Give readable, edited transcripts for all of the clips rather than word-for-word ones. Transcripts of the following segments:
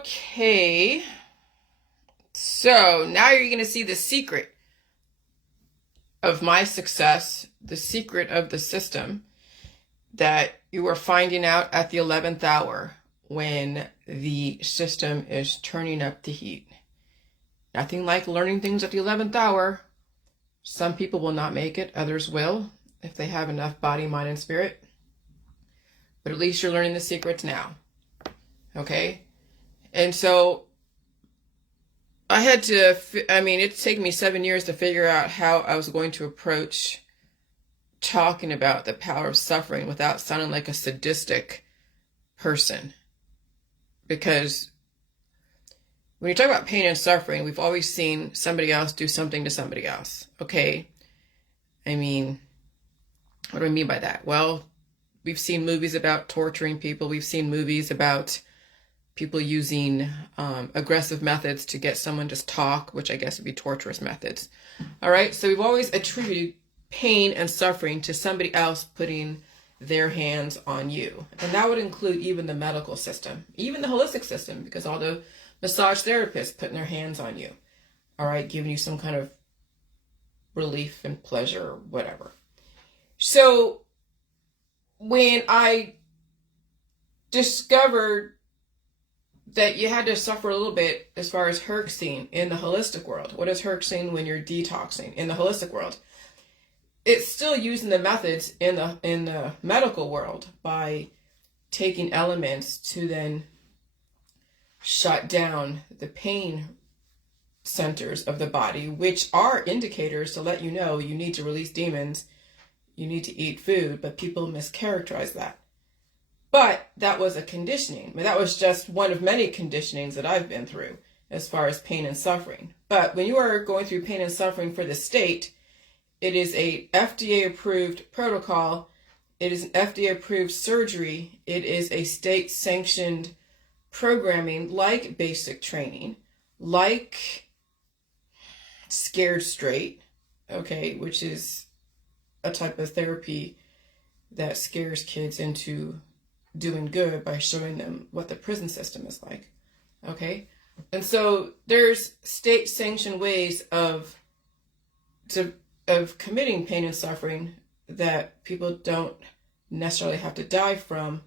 Okay, so now you're going to see the secret of my success, the secret of the system that you are finding out at the 11th hour when the system is turning up the heat. Nothing like learning things at the 11th hour. Some people will not make it, others will, if they have enough body, mind, and spirit. But at least you're learning the secrets now. Okay? And so I had to, it's taken me 7 years to figure out how I was going to approach talking about the power of suffering without sounding like a sadistic person. Because when you talk about pain and suffering, we've always seen somebody else do something to somebody else. Okay? What do I mean by that? Well, we've seen movies about torturing people. We've seen movies about people using aggressive methods to get someone to talk, which I guess would be torturous methods. All right, so we've always attributed pain and suffering to somebody else putting their hands on you. And that would include even the medical system, even the holistic system, because all the massage therapists putting their hands on you, all right, giving you some kind of relief and pleasure or whatever. So when I discovered that you had to suffer a little bit as far as herxing in the holistic world. What is herxing when you're detoxing in the holistic world? It's still using the methods in the medical world by taking elements to then shut down the pain centers of the body, which are indicators to let you know you need to release demons, you need to eat food, but people mischaracterize that. But that was a conditioning. That was just one of many conditionings that I've been through as far as pain and suffering. But when you are going through pain and suffering for the state, it is a FDA-approved protocol. It is an FDA-approved surgery. It is a state-sanctioned programming like basic training, like Scared Straight, okay, which is a type of therapy that scares kids into doing good by showing them what the prison system is like. Okay? And so there's state-sanctioned ways of committing pain and suffering that people don't necessarily have to die from,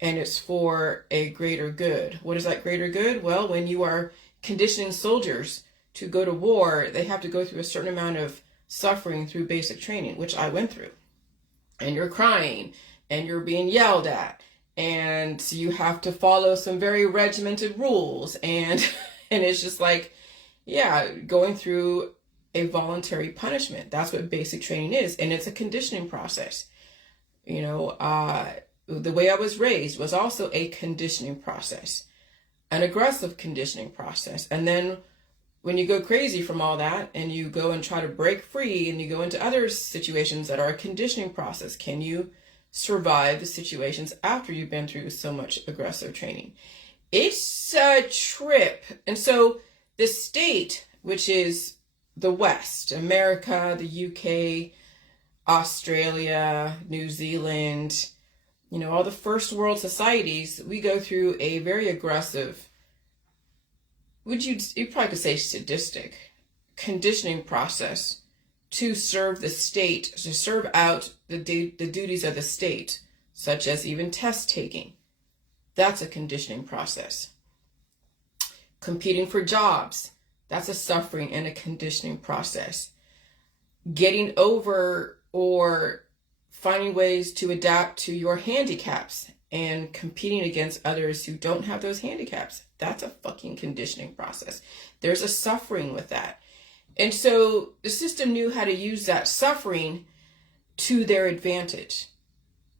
and it's for a greater good. What is that greater good? Well, when you are conditioning soldiers to go to war, they have to go through a certain amount of suffering through basic training, which I went through. And you're crying, and you're being yelled at, and you have to follow some very regimented rules, and it's just like, yeah, going through a voluntary punishment. That's what basic training is, and it's a conditioning process. You know, the way I was raised was also a conditioning process, an aggressive conditioning process. And then when you go crazy from all that and you go and try to break free and you go into other situations that are a conditioning process, can you survive the situations after you've been through so much aggressive training? It's a trip. And so the state, which is the West, America, the UK, Australia, New Zealand, you know, all the first world societies, we go through a very aggressive, you probably could say sadistic, conditioning process to serve the state, to serve out the duties of the state, such as even test taking. That's a conditioning process. Competing for jobs, that's a suffering and a conditioning process. Getting over or finding ways to adapt to your handicaps and competing against others who don't have those handicaps, that's a fucking conditioning process. There's a suffering with that. And so the system knew how to use that suffering to their advantage.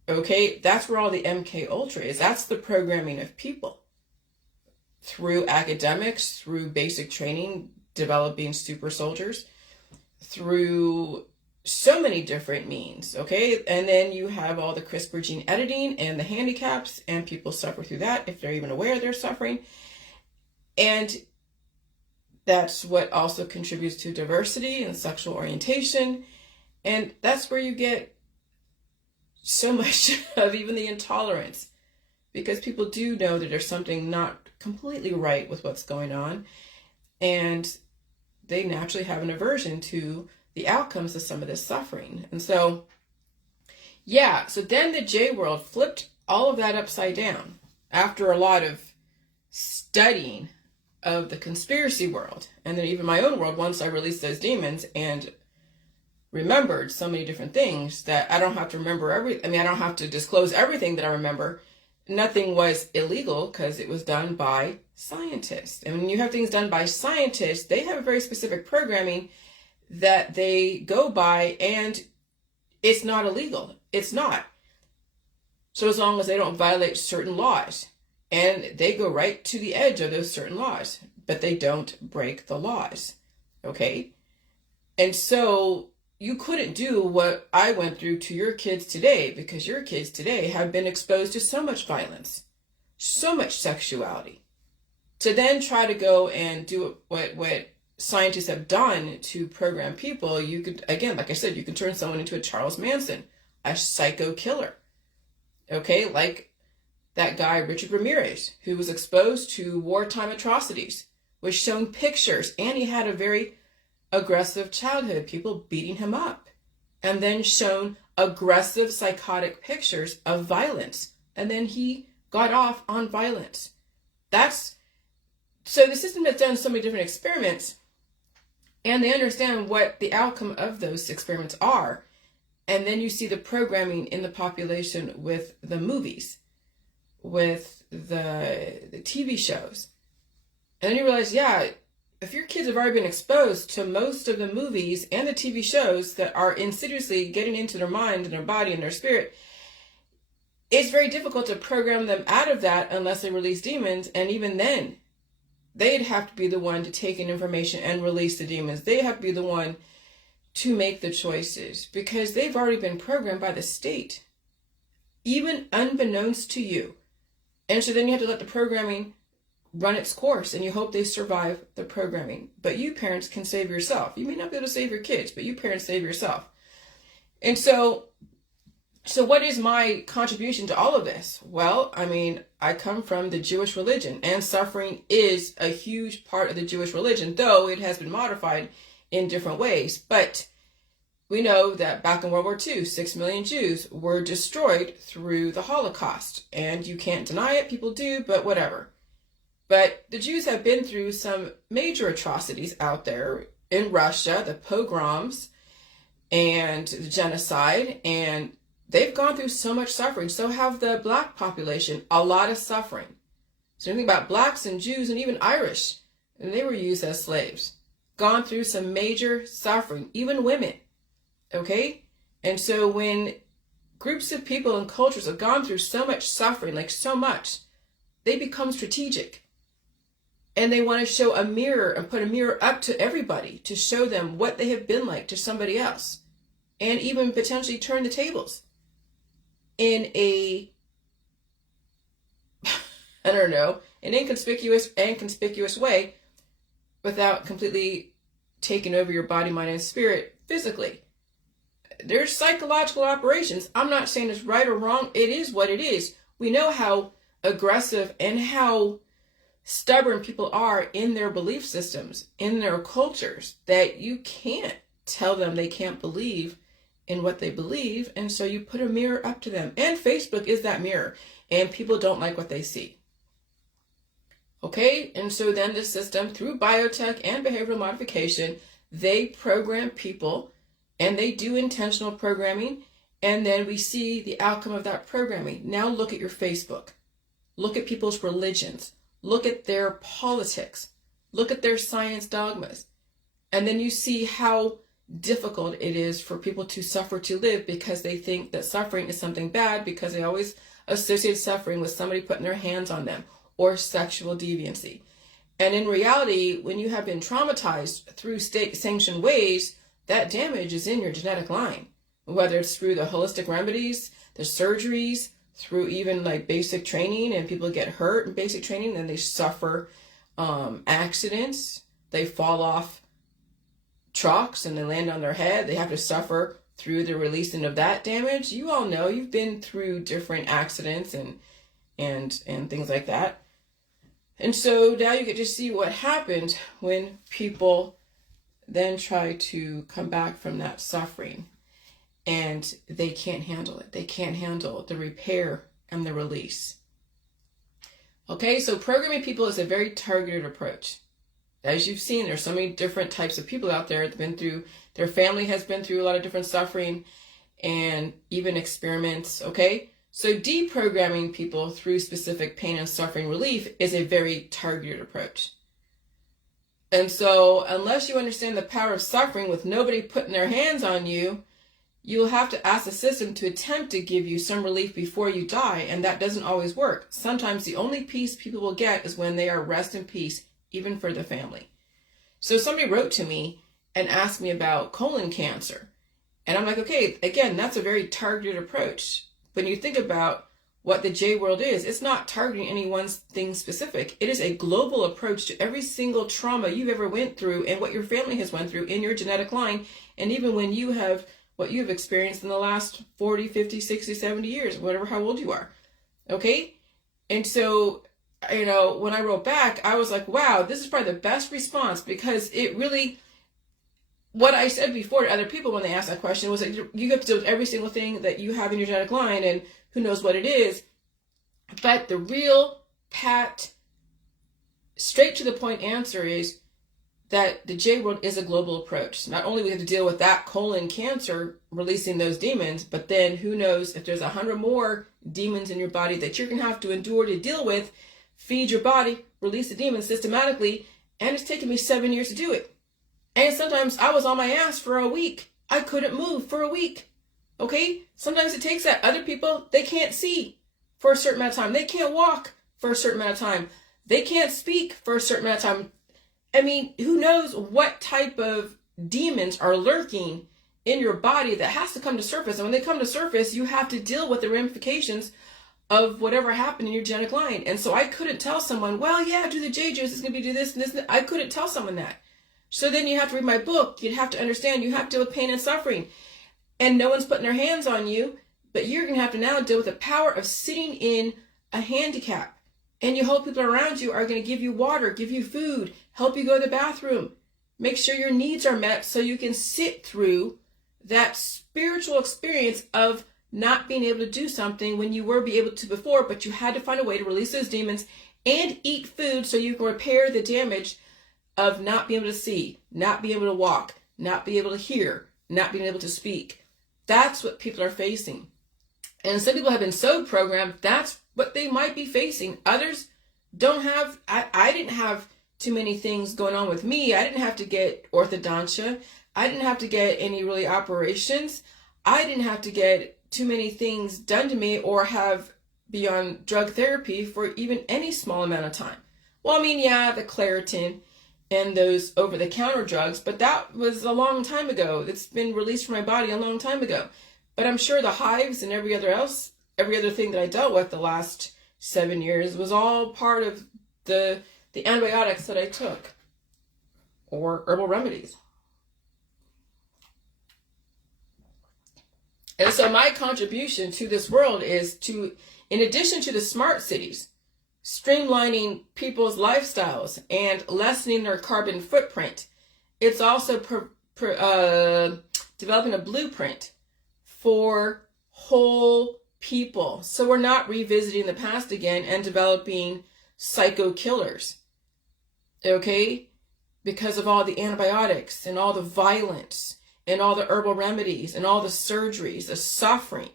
Okay, that's where all the MK Ultra is. That's the programming of people. Through academics, through basic training, developing super soldiers, through so many different means, okay? And then you have all the CRISPR gene editing and the handicaps, and people suffer through that if they're even aware they're suffering. And that's what also contributes to diversity and sexual orientation. And that's where you get so much of even the intolerance because people do know that there's something not completely right with what's going on, and they naturally have an aversion to the outcomes of some of this suffering. And so, yeah, so then the J world flipped all of that upside down after a lot of studying of the conspiracy world, and then even my own world, once I released those demons and remembered so many different things that I don't have to remember I don't have to disclose everything that I remember. Nothing was illegal because it was done by scientists. And when you have things done by scientists, they have a very specific programming that they go by, and it's not illegal. It's not. So as long as they don't violate certain laws, and they go right to the edge of those certain laws, but they don't break the laws. Okay? And so you couldn't do what I went through to your kids today, because your kids today have been exposed to so much violence, so much sexuality. To then try to go and do what scientists have done to program people, you could, again, like I said, you can turn someone into a Charles Manson, a psycho killer. Okay, like that guy, Richard Ramirez, who was exposed to wartime atrocities, was shown pictures, and he had a very aggressive childhood, people beating him up, and then shown aggressive psychotic pictures of violence, and then he got off on violence. So the system has done so many different experiments, and they understand what the outcome of those experiments are. And then you see the programming in the population with the movies, with the TV shows. And then you realize, yeah, if your kids have already been exposed to most of the movies and the TV shows that are insidiously getting into their mind and their body and their spirit, it's very difficult to program them out of that unless they release demons. And even then, they'd have to be the one to take in information and release the demons. They have to be the one to make the choices, because they've already been programmed by the state, even unbeknownst to you. And so then you have to let the programming run its course, and you hope they survive the programming. But you parents can save yourself. You may not be able to save your kids, but you parents save yourself. And so what is my contribution to all of this? Well, I come from the Jewish religion, and suffering is a huge part of the Jewish religion, though it has been modified in different ways. But we know that back in World War II, 6 million Jews were destroyed through the Holocaust. And you can't deny it, people do, but whatever. But the Jews have been through some major atrocities out there in Russia, the pogroms and the genocide, and they've gone through so much suffering. So have the Black population, a lot of suffering. So think about Blacks and Jews and even Irish, and they were used as slaves. Gone through some major suffering, even women. Okay? And so when groups of people and cultures have gone through so much suffering, like so much, they become strategic. And they want to show a mirror and put a mirror up to everybody to show them what they have been like to somebody else. And even potentially turn the tables in an inconspicuous and conspicuous way, without completely taking over your body, mind, and spirit physically. There's psychological operations. I'm not saying it's right or wrong. It is what it is. We know how aggressive and how stubborn people are in their belief systems, in their cultures, that you can't tell them they can't believe in what they believe. And so you put a mirror up to them. And Facebook is that mirror. And people don't like what they see. Okay, and so then the system, through biotech and behavioral modification, they program people, and they do intentional programming, and then we see the outcome of that programming. Now look at your Facebook. Look at people's religions. Look at their politics. Look at their science dogmas. And then you see how difficult it is for people to suffer to live, because they think that suffering is something bad, because they always associate suffering with somebody putting their hands on them, or sexual deviancy. And in reality, when you have been traumatized through state-sanctioned ways, that damage is in your genetic line. Whether it's through the holistic remedies, the surgeries, through even like basic training, and people get hurt in basic training, and they suffer accidents. They fall off trucks and they land on their head. They have to suffer through the releasing of that damage. You all know, you've been through different accidents and and things like that. And so now you get to see what happened when people then try to come back from that suffering and they can't handle it. They can't handle the repair and the release. Okay, so programming people is a very targeted approach. As you've seen, there's so many different types of people out there that have been through, their family has been through a lot of different suffering and even experiments, okay? So deprogramming people through specific pain and suffering relief is a very targeted approach. And so unless you understand the power of suffering with nobody putting their hands on you, you'll have to ask the system to attempt to give you some relief before you die, and that doesn't always work. Sometimes the only peace people will get is when they are rest in peace, even for the family. So somebody wrote to me and asked me about colon cancer. And I'm like, okay, again, that's a very targeted approach. When you think about what the J world is, it's not targeting any one thing specific. It is a global approach to every single trauma you've ever went through and what your family has went through in your genetic line. And even when you have what you've experienced in the last 40, 50, 60, 70 years, whatever, how old you are. Okay? And so, you know, when I wrote back, I was like, wow, this is probably the best response, because it really, what I said before to other people when they asked that question was that you have to deal with every single thing that you have in your genetic line and who knows what it is. But the real, pat, straight to the point answer is that the J world is a global approach. Not only we have to deal with that colon cancer, releasing those demons, but then who knows if there's 100 more demons in your body that you're going to have to endure to deal with, feed your body, release the demons systematically, and it's taken me 7 years to do it. And sometimes I was on my ass for a week. I couldn't move for a week. Okay? Sometimes it takes that. Other people, they can't see for a certain amount of time. They can't walk for a certain amount of time. They can't speak for a certain amount of time. I mean, who knows what type of demons are lurking in your body that has to come to surface. And when they come to surface, you have to deal with the ramifications of whatever happened in your genetic line. And so I couldn't tell someone, well, yeah, do the J juice, it's going to be do this and this. I couldn't tell someone that. So then you have to read my book. You'd have to understand you have to deal with pain and suffering. And no one's putting their hands on you. But you're going to have to now deal with the power of sitting in a handicap. And you hope people around you are going to give you water, give you food, help you go to the bathroom. Make sure your needs are met so you can sit through that spiritual experience of not being able to do something when you were able to before, but you had to find a way to release those demons and eat food so you can repair the damage of not being able to see, not being able to walk, not being able to hear, not being able to speak. That's what people are facing. And some people have been so programmed, that's what they might be facing. Others don't have, I didn't have too many things going on with me. I didn't have to get orthodontia. I didn't have to get any really operations. I didn't have to get too many things done to me or have be on drug therapy for even any small amount of time. Well, I mean, yeah, the Claritin and those over-the-counter drugs, but that was a long time ago. It's been released from my body a long time ago. But I'm sure the hives and every other thing that I dealt with the last 7 years was all part of the antibiotics that I took or herbal remedies. And so my contribution to this world is to, in addition to the smart cities, streamlining people's lifestyles and lessening their carbon footprint, it's also developing a blueprint for whole people. So we're not revisiting the past again and developing psycho killers, okay? Because of all the antibiotics and all the violence and all the herbal remedies and all the surgeries, the suffering,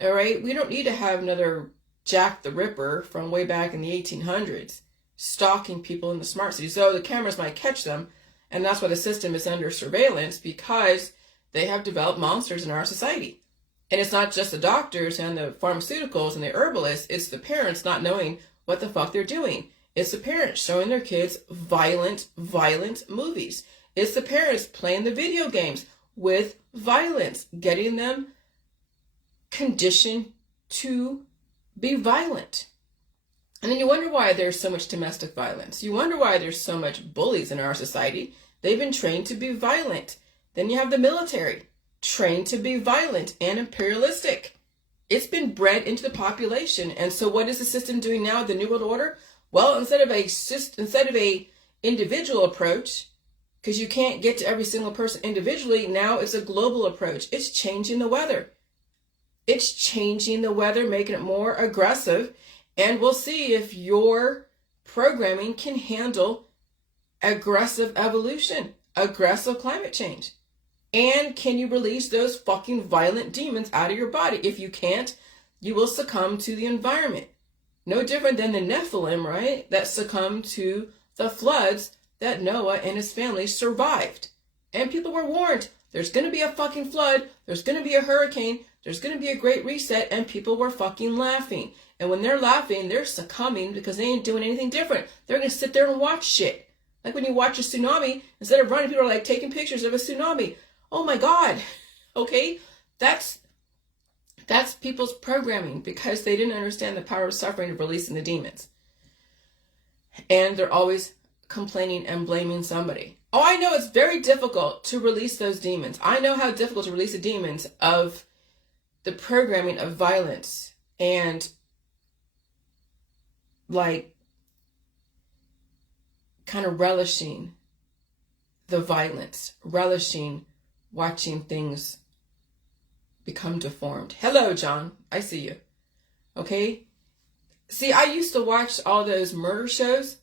all right? We don't need to have another Jack the Ripper from way back in the 1800s stalking people in the smart cities. So the cameras might catch them, and that's why the system is under surveillance, because they have developed monsters in our society. And it's not just the doctors and the pharmaceuticals and the herbalists, it's the parents not knowing what the fuck they're doing. It's the parents showing their kids violent movies. It's the parents playing the video games with violence, getting them conditioned to be violent. And then you wonder why there's so much domestic violence. You wonder why there's so much bullies in our society. They've been trained to be violent. Then you have the military, trained to be violent and imperialistic. It's been bred into the population. And so what is the system doing now, the New World Order? Well, instead of a individual approach, because you can't get to every single person individually, now it's a global approach. It's changing the weather. It's changing the weather, making it more aggressive. And we'll see if your programming can handle aggressive evolution, aggressive climate change. And can you release those fucking violent demons out of your body? If you can't, you will succumb to the environment. No different than the Nephilim, right? That succumbed to the floods that Noah and his family survived. And people were warned, there's going to be a fucking flood, there's going to be a hurricane, there's going to be a great reset, and people were fucking laughing. And when they're laughing, they're succumbing because they ain't doing anything different. They're going to sit there and watch shit. Like when you watch a tsunami, instead of running, people are like taking pictures of a tsunami. Oh my God. Okay? That's people's programming because they didn't understand the power of suffering and releasing the demons. And they're always complaining and blaming somebody. Oh, I know it's very difficult to release those demons. I know how difficult to release the demons of the programming of violence and like kind of relishing the violence, relishing watching things become deformed. Hello, John. I see you. Okay? See, I used to watch all those murder shows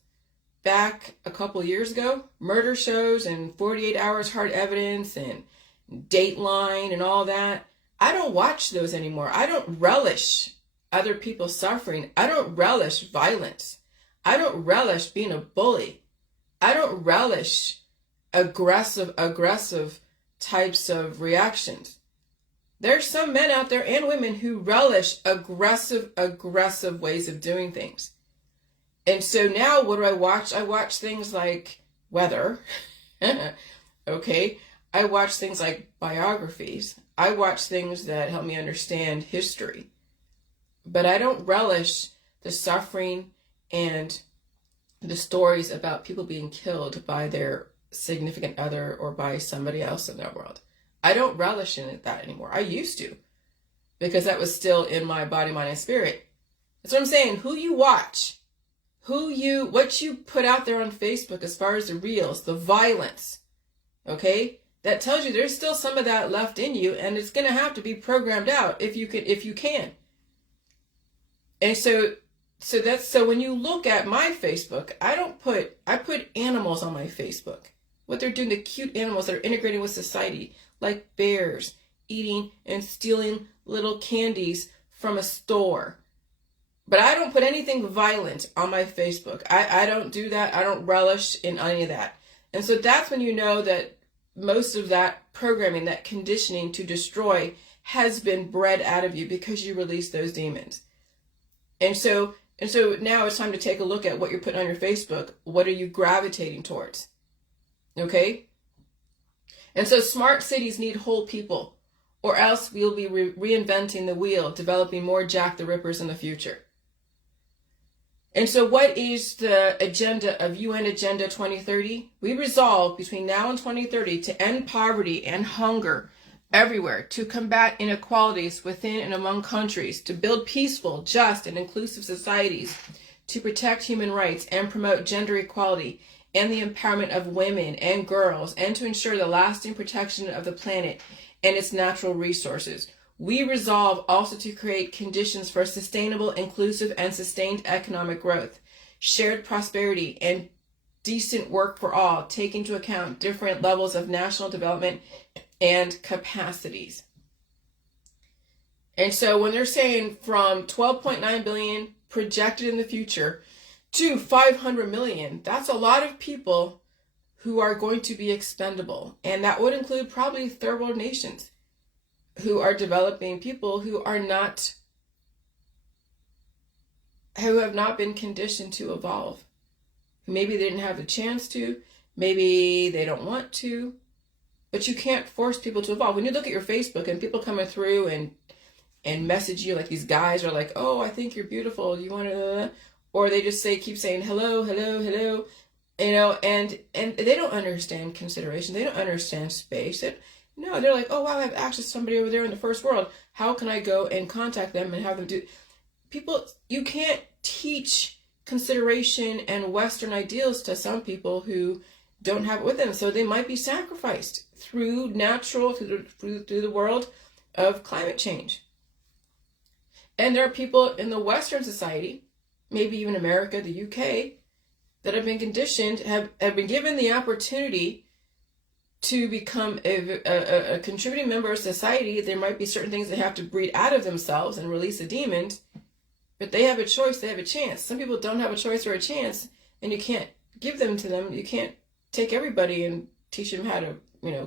back a couple years ago. Murder shows and 48 Hours Hard Evidence and Dateline and all that. I don't watch those anymore. I don't relish other people suffering. I don't relish violence. I don't relish being a bully. I don't relish aggressive types of reactions. There's some men out there and women who relish aggressive ways of doing things. And so now what do I watch? I watch things like weather. Okay. I watch things like biographies. I watch things that help me understand history. But I don't relish the suffering and the stories about people being killed by their significant other or by somebody else in their world. I don't relish in that anymore. I used to, because that was still in my body, mind, and spirit. That's what I'm saying. Who you watch, what you put out there on Facebook as far as the reels, the violence, okay? That tells you there's still some of that left in you, and it's going to have to be programmed out if you can. And so when you look at my Facebook, I put animals on my Facebook. What they're doing, the cute animals that are integrating with society, like bears eating and stealing little candies from a store. But I don't put anything violent on my Facebook. I don't do that. I don't relish in any of that. And so that's when you know that most of that programming, that conditioning to destroy has been bred out of you because you release those demons. And so now it's time to take a look at what you're putting on your Facebook. What are you gravitating towards? Okay? And so smart cities need whole people, or else we'll be reinventing the wheel, developing more Jack the Rippers in the future. And so what is the agenda of UN Agenda 2030? We resolve between now and 2030 to end poverty and hunger everywhere, to combat inequalities within and among countries, to build peaceful, just, and inclusive societies, to protect human rights and promote gender equality and the empowerment of women and girls, and to ensure the lasting protection of the planet and its natural resources. We resolve also to create conditions for sustainable, inclusive, and sustained economic growth, shared prosperity, and decent work for all, taking into account different levels of national development and capacities. And so when they're saying from 12.9 billion projected in the future to 500 million, that's a lot of people who are going to be expendable. And that would include probably third world nations who are developing, people who have not been conditioned to evolve. Maybe they didn't have the chance to, maybe they don't want to, but you can't force people to evolve. When you look at your Facebook and people coming through and message you, like these guys are like, oh, I think you're beautiful, you want to, or they just keep saying hello, hello, hello, and they don't understand consideration, they don't understand space. No, they're like, oh wow, I have access to somebody over there in the first world. How can I go and contact them and have them do? People, you can't teach consideration and Western ideals to some people who don't have it with them. So they might be sacrificed through the world of climate change. And there are people in the Western society, maybe even America, the UK, that have been conditioned, have been given the opportunity to become a contributing member of society. There might be certain things they have to breed out of themselves and release the demons, but they have a choice, they have a chance. Some people don't have a choice or a chance, and you can't give them to them. You can't take everybody and teach them how to,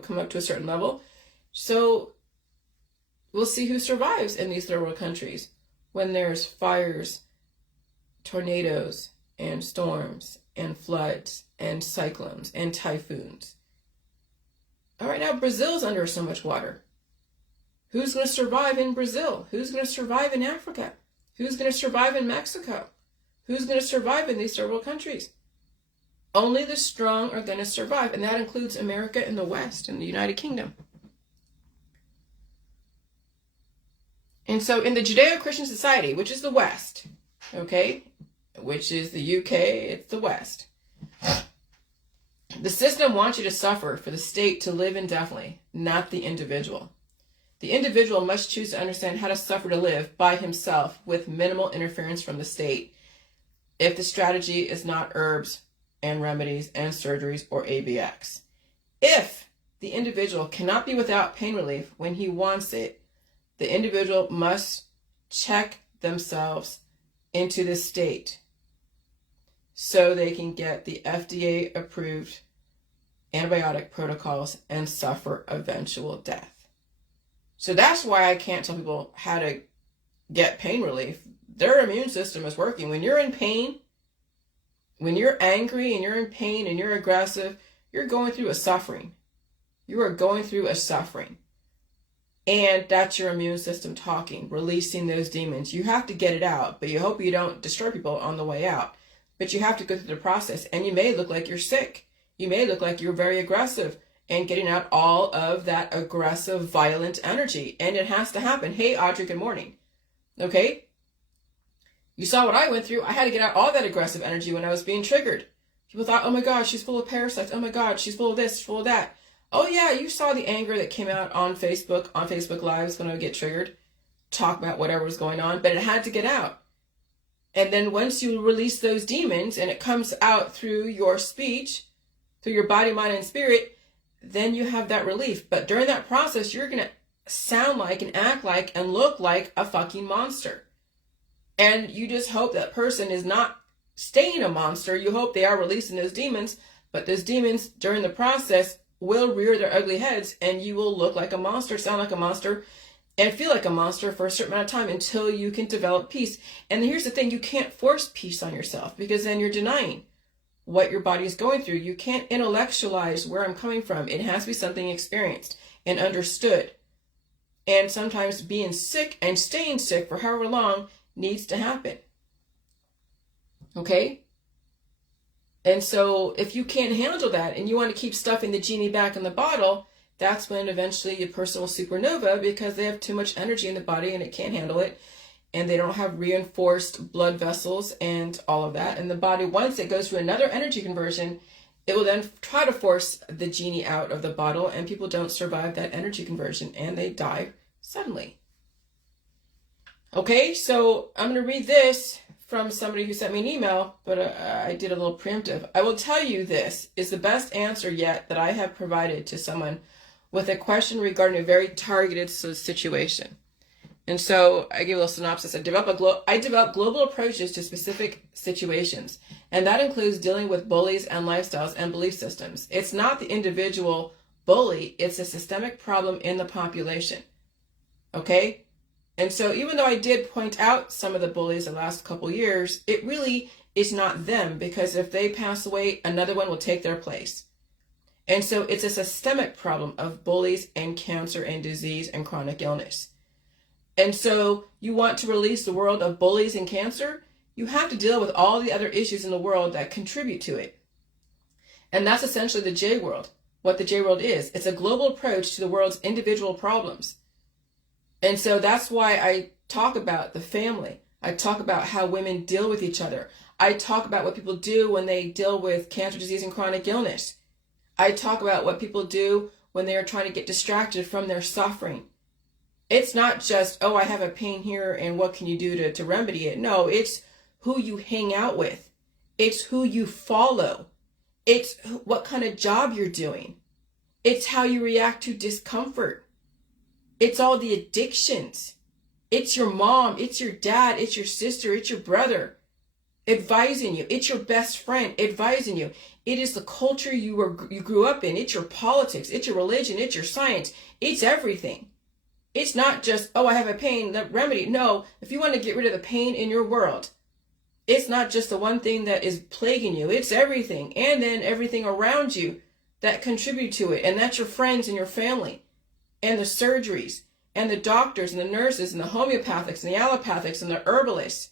come up to a certain level. So we'll see who survives in these third world countries when there's fires, tornadoes, and storms, and floods, and cyclones, and typhoons. All right, now Brazil's under so much water. Who's going to survive in Brazil? Who's going to survive in Africa? Who's going to survive in Mexico? Who's going to survive in these third world countries? Only the strong are going to survive, and that includes America and the West and the United Kingdom. And so in the Judeo-Christian society, which is the West, okay, which is the UK, it's the West, the system wants you to suffer for the state to live indefinitely, not the individual. The individual must choose to understand how to suffer to live by himself with minimal interference from the state, if the strategy is not herbs and remedies and surgeries or ABX. If the individual cannot be without pain relief when he wants it, the individual must check themselves into the state so they can get the FDA approved antibiotic protocols and suffer eventual death. So that's why I can't tell people how to get pain relief. Their immune system is working. When you're in pain, when you're angry and you're in pain and you're aggressive, you're going through a suffering. You are going through a suffering. And that's your immune system talking, releasing those demons. You have to get it out, but you hope you don't destroy people on the way out. But you have to go through the process, and you may look like you're sick. You may look like you're very aggressive and getting out all of that aggressive, violent energy. And it has to happen. Hey, Audrey, good morning. Okay? You saw what I went through. I had to get out all that aggressive energy when I was being triggered. People thought, oh my God, she's full of parasites. Oh my God, she's full of this, full of that. Oh yeah, you saw the anger that came out on Facebook Lives when I would get triggered, talk about whatever was going on, but it had to get out. And then once you release those demons and it comes out through your speech, through your body, mind, and spirit, then you have that relief. But during that process, you're going to sound like and act like and look like a fucking monster. And you just hope that person is not staying a monster. You hope they are releasing those demons, but those demons during the process will rear their ugly heads and you will look like a monster, sound like a monster, and feel like a monster for a certain amount of time until you can develop peace. And here's the thing, you can't force peace on yourself because then you're denying what your body is going through. You can't intellectualize where I'm coming from. It has to be something experienced and understood. And sometimes being sick and staying sick for however long needs to happen. Okay? And so if you can't handle that and you want to keep stuffing the genie back in the bottle, that's when eventually a person will supernova because they have too much energy in the body and it can't handle it. And they don't have reinforced blood vessels and all of that. And the body, once it goes through another energy conversion, it will then try to force the genie out of the bottle, and people don't survive that energy conversion and they die suddenly. Okay, so I'm going to read this from somebody who sent me an email, but I did a little preemptive. I will tell you this is the best answer yet that I have provided to someone with a question regarding a very targeted situation. And so I give a little synopsis. I develop global approaches to specific situations, and that includes dealing with bullies and lifestyles and belief systems. It's not the individual bully, it's a systemic problem in the population. Okay? And so even though I did point out some of the bullies the last couple years, it really is not them, because if they pass away, another one will take their place. And so it's a systemic problem of bullies and cancer and disease and chronic illness. And so you want to release the world of bullies and cancer, you have to deal with all the other issues in the world that contribute to it. And that's essentially the J world. what the J-World is. It's a global approach to the world's individual problems. And so that's why I talk about the family. I talk about how women deal with each other. I talk about what people do when they deal with cancer, disease, and chronic illness. I talk about what people do when they are trying to get distracted from their suffering. It's not just, oh, I have a pain here and what can you do to remedy it? No, it's who you hang out with. It's who you follow. It's what kind of job you're doing. It's how you react to discomfort. It's all the addictions. It's your mom, it's your dad, it's your sister, it's your brother advising you. It's your best friend advising you. It is the culture you grew up in. It's your politics, it's your religion, it's your science. It's everything. It's not just, oh, I have a pain, remedy. No, if you want to get rid of the pain in your world, it's not just the one thing that is plaguing you. It's everything. And then everything around you that contribute to it. And that's your friends and your family and the surgeries and the doctors and the nurses and the homeopathics and the allopathics and the herbalists.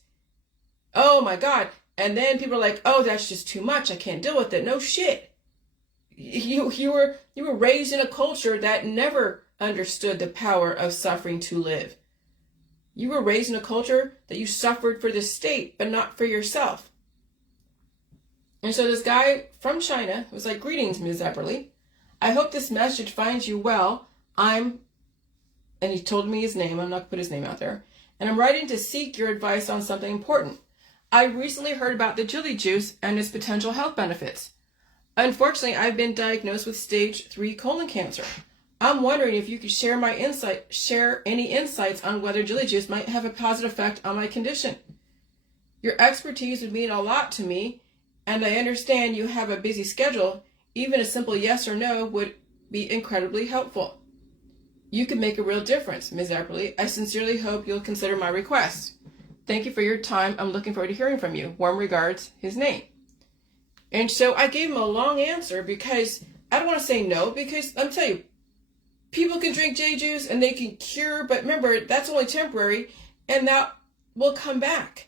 Oh my God. And then people are like, oh, that's just too much. I can't deal with it. No shit. You were raised in a culture that never understood the power of suffering to live. You were raised in a culture that you suffered for the state, but not for yourself. And so this guy from China was like, greetings, Ms. Epperly. I hope this message finds you well. And he told me his name. I'm not going to put his name out there. And I'm writing to seek your advice on something important. I recently heard about the jilly juice and its potential health benefits. Unfortunately, I've been diagnosed with stage 3 colon cancer. I'm wondering if you could share any insights on whether jilly juice might have a positive effect on my condition. Your expertise would mean a lot to me, and I understand you have a busy schedule. Even a simple yes or no would be incredibly helpful. You could make a real difference, Ms. Epperly. I sincerely hope you'll consider my request. Thank you for your time. I'm looking forward to hearing from you. Warm regards, his name. And so I gave him a long answer because I don't want to say no, because I'm telling you, people can drink J juice and they can cure, but remember, that's only temporary and that will come back.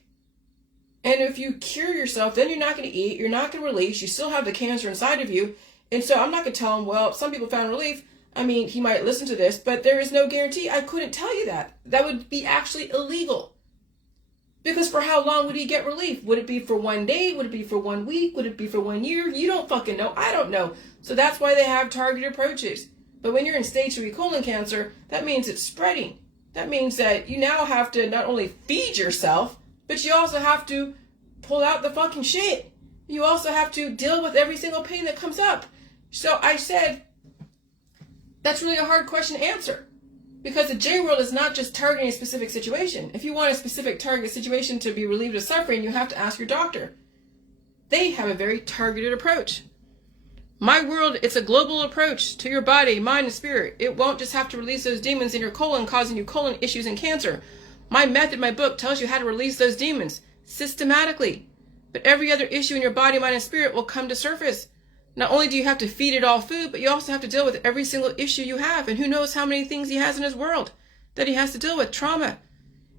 And if you cure yourself, then you're not going to eat, you're not going to release, you still have the cancer inside of you. And so I'm not going to tell him, well, some people found relief. I mean, he might listen to this, but there is no guarantee. I couldn't tell you that. That would be actually illegal. Because for how long would he get relief? Would it be for 1 day? Would it be for 1 week? Would it be for 1 year? You don't fucking know. I don't know. So that's why they have targeted approaches. But when you're in stage 3 colon cancer, that means it's spreading. That means that you now have to not only feed yourself, but you also have to pull out the fucking shit. You also have to deal with every single pain that comes up. So I said, that's really a hard question to answer. Because the J-World is not just targeting a specific situation. If you want a specific target situation to be relieved of suffering, you have to ask your doctor. They have a very targeted approach. My world, it's a global approach to your body, mind, and spirit. It won't just have to release those demons in your colon, causing you colon issues and cancer. My method, my book, tells you how to release those demons systematically. But every other issue in your body, mind, and spirit will come to surface. Not only do you have to feed it all food, but you also have to deal with every single issue you have. And who knows how many things he has in his world that he has to deal with. Trauma.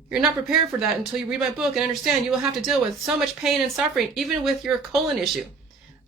You're not prepared for that until you read my book and understand you will have to deal with so much pain and suffering, even with your colon issue.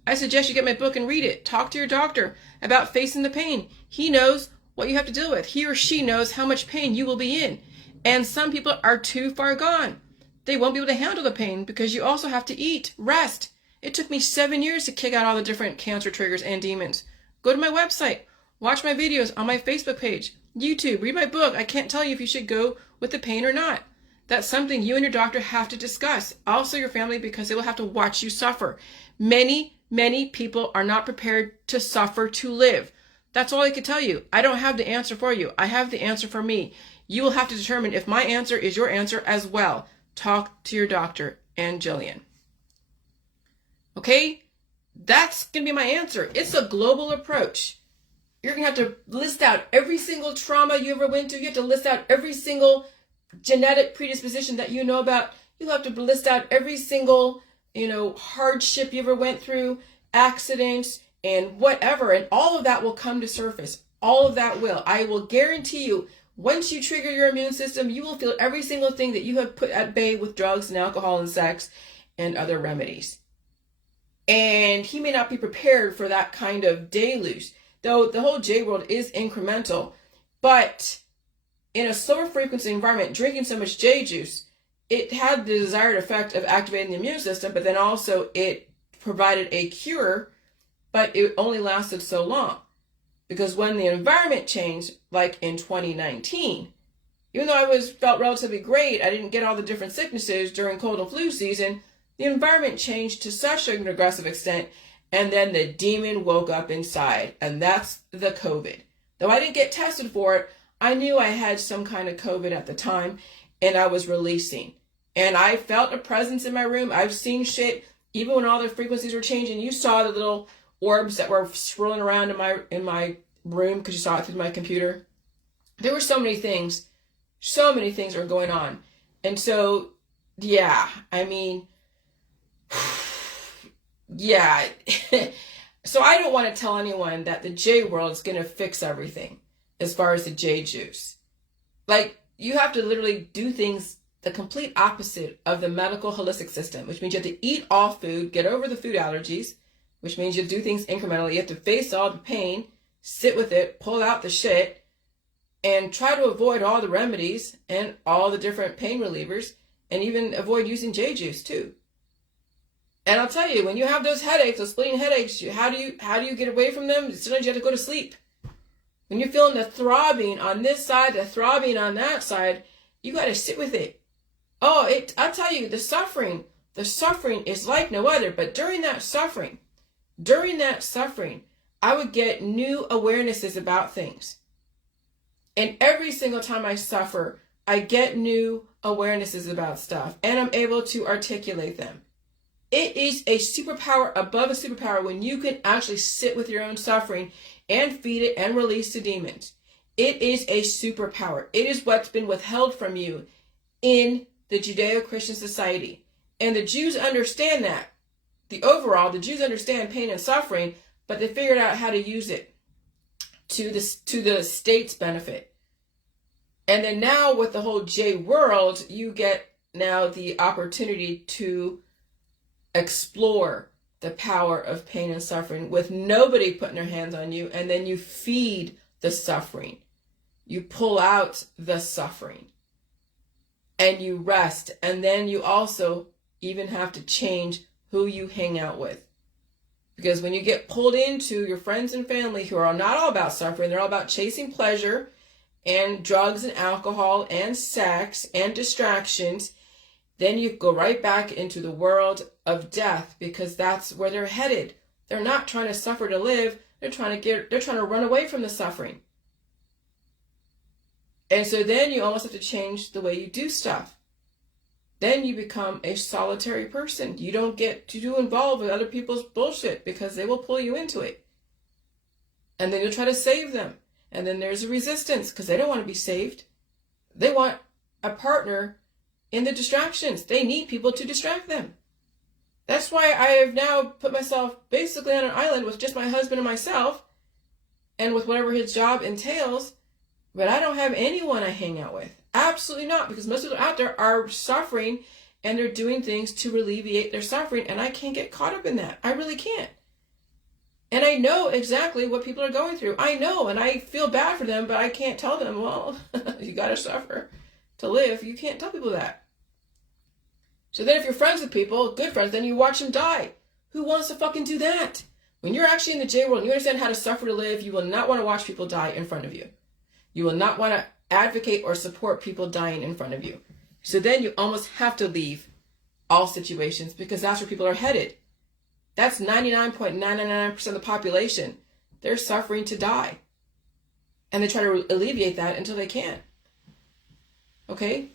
I suggest you get my book and read it. Talk to your doctor about facing the pain. He knows what you have to deal with. He or she knows how much pain you will be in. And some people are too far gone. They won't be able to handle the pain because you also have to eat, rest. It took me 7 years to kick out all the different cancer triggers and demons. Go to my website. Watch my videos on my Facebook page, YouTube. Read my book. I can't tell you if you should go with the pain or not. That's something you and your doctor have to discuss. Also your family, because they will have to watch you suffer. Many people are not prepared to suffer to live. That's all I can tell you. I don't have the answer for you. I have the answer for me. You will have to determine if my answer is your answer as well. Talk to your doctor and Jillian. Okay? That's going to be my answer. It's a global approach. You're going to have to list out every single trauma you ever went through. You have to list out every single genetic predisposition that you know about. You have to list out every single, hardship you ever went through, accidents, and whatever. And all of that will come to surface. All of that will. I will guarantee you, once you trigger your immune system, you will feel every single thing that you have put at bay with drugs and alcohol and sex and other remedies. And he may not be prepared for that kind of deluge. though the whole J world is incremental, but in a slower frequency environment, drinking so much J juice, it had the desired effect of activating the immune system, but then also it provided a cure, but it only lasted so long. Because when the environment changed, like in 2019, even though I felt relatively great, I didn't get all the different sicknesses during cold and flu season, the environment changed to such an aggressive extent, and then the demon woke up inside, and that's the COVID. Though I didn't get tested for it, I knew I had some kind of COVID at the time, and I was releasing. And I felt a presence in my room. I've seen shit, even when all the frequencies were changing. You saw the little orbs that were swirling around in my room because you saw it through my computer. There were so many things were going on. And so, yeah, I mean, yeah. So I don't want to tell anyone that the J world is going to fix everything as far as the J juice. Like, you have to literally do things the complete opposite of the medical holistic system, which means you have to eat all food, get over the food allergies, which means you do things incrementally. You have to face all the pain, sit with it, pull out the shit, and try to avoid all the remedies and all the different pain relievers, and even avoid using J juice too. And I'll tell you, when you have those headaches, those splitting headaches, how do you get away from them? Sometimes you have to go to sleep. When you're feeling the throbbing on this side, the throbbing on that side, you got to sit with it. Oh, I'll tell you, the suffering is like no other. But during that suffering, I would get new awarenesses about things. And every single time I suffer, I get new awarenesses about stuff, and I'm able to articulate them. It is a superpower above a superpower when you can actually sit with your own suffering and feed it and release the demons. It is a superpower. It is what's been withheld from you in the Judeo-Christian society. And the Jews understand that. The Jews understand pain and suffering, but they figured out how to use it to the state's benefit. And then now with the whole J world, you get now the opportunity to explore the power of pain and suffering with nobody putting their hands on you, and then you feed the suffering. You pull out the suffering and you rest, and then you also even have to change who you hang out with. Because when you get pulled into your friends and family who are not all about suffering, they're all about chasing pleasure and drugs and alcohol and sex and distractions, then you go right back into the world of death, because that's where they're headed. They're not trying to suffer to live. They're trying to run away from the suffering. And so then you almost have to change the way you do stuff. Then you become a solitary person. You don't get to involve with other people's bullshit because they will pull you into it. And then you'll try to save them. And then there's a resistance because they don't want to be saved. They want a partner in the distractions. They need people to distract them. That's why I have now put myself basically on an island with just my husband and myself, and with whatever his job entails. But I don't have anyone I hang out with. Absolutely not, because most people out there are suffering and they're doing things to alleviate their suffering, and I can't get caught up in that. I really can't. And I know exactly what people are going through. I know, and I feel bad for them, but I can't tell them, well, you gotta suffer to live. You can't tell people that. So then if you're friends with people, good friends, then you watch them die. Who wants to fucking do that? When you're actually in the J world and you understand how to suffer to live, you will not want to watch people die in front of you. You will not want to advocate or support people dying in front of you. So then you almost have to leave all situations, because that's where people are headed. That's 99.999% of the population. They're suffering to die. And they try to alleviate that until they can. Okay?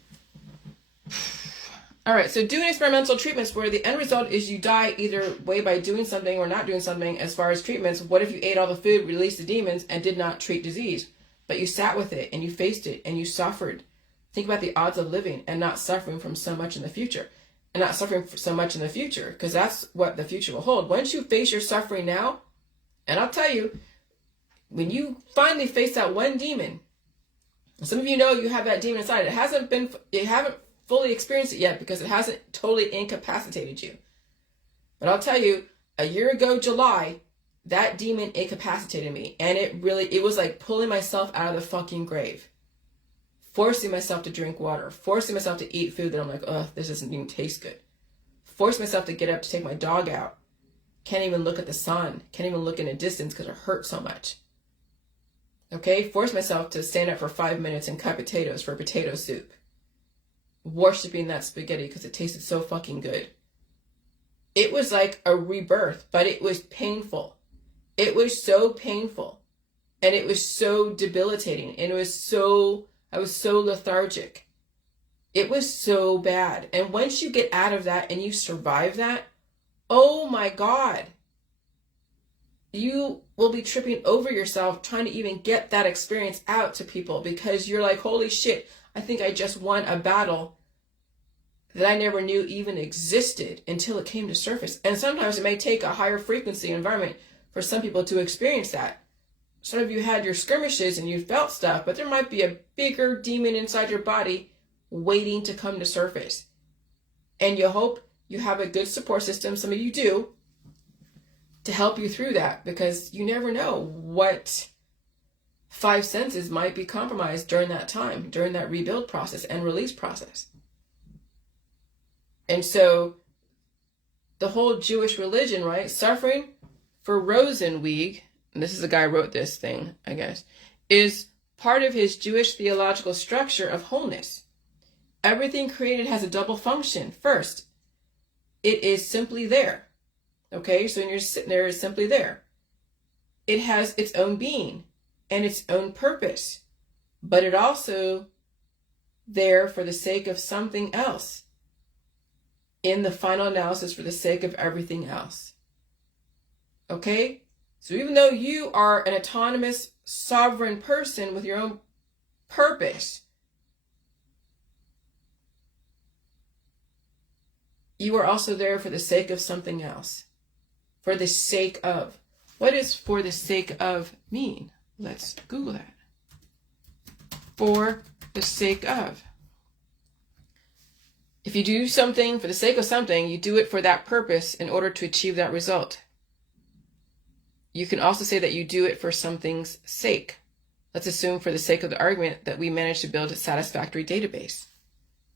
All right, so doing experimental treatments where the end result is you die either way by doing something or not doing something. As far as treatments, what if you ate all the food, released the demons, and did not treat disease? But you sat with it and you faced it and you suffered. Think about the odds of living and not suffering from so much in the future. And not suffering so much in the future, because that's what the future will hold. Once you face your suffering now, and I'll tell you, when you finally face that one demon, some of you know you have that demon inside. You haven't fully experienced it yet because it hasn't totally incapacitated you. But I'll tell you, a year ago, July, that demon incapacitated me. And it was like pulling myself out of the fucking grave. Forcing myself to drink water. Forcing myself to eat food that I'm like, ugh, this doesn't even taste good. Forcing myself to get up to take my dog out. Can't even look at the sun. Can't even look in a distance because it hurts so much. Okay? Force myself to stand up for 5 minutes and cut potatoes for potato soup. Worshipping that spaghetti because it tasted so fucking good. It was like a rebirth, but it was painful. It was so painful. And it was so debilitating. And I was so lethargic. It was so bad. And once you get out of that and you survive that, oh my God, you will be tripping over yourself trying to even get that experience out to people because you're like, holy shit, I think I just won a battle that I never knew even existed until it came to surface. And sometimes it may take a higher frequency environment for some people to experience that. Some of you had your skirmishes and you felt stuff, but there might be a bigger demon inside your body waiting to come to surface. And you hope you have a good support system, some of you do, to help you through that, because you never know what 5 senses might be compromised during that time, during that rebuild process and release process. And so the whole Jewish religion, right, suffering for Rosenweig, and this is the guy who wrote this thing, I guess, is part of his Jewish theological structure of wholeness. Everything created has a double function. First, it is simply there. Okay, so when you're sitting there, it's simply there. It has its own being and its own purpose, but it also there for the sake of something else. In the final analysis, for the sake of everything else. Okay? So even though you are an autonomous, sovereign person with your own purpose, you are also there for the sake of something else. For the sake of. What does for the sake of mean? Let's Google that. For the sake of. If you do something for the sake of something, you do it for that purpose in order to achieve that result. You can also say that you do it for something's sake. Let's assume for the sake of the argument that we managed to build a satisfactory database.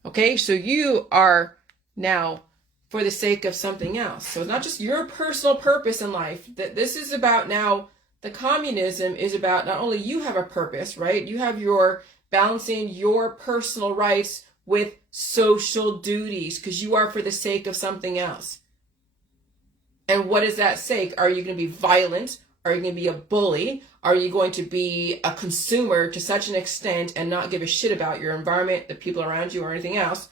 Okay, so you are now for the sake of something else. So it's not just your personal purpose in life. That this is about now, the communism is about not only you have a purpose, right? You have your balancing your personal rights with social duties because you are for the sake of something else. And what is that sake? Are you going to be violent? Are you going to be a bully? Are you going to be a consumer to such an extent and not give a shit about your environment, the people around you, or anything else?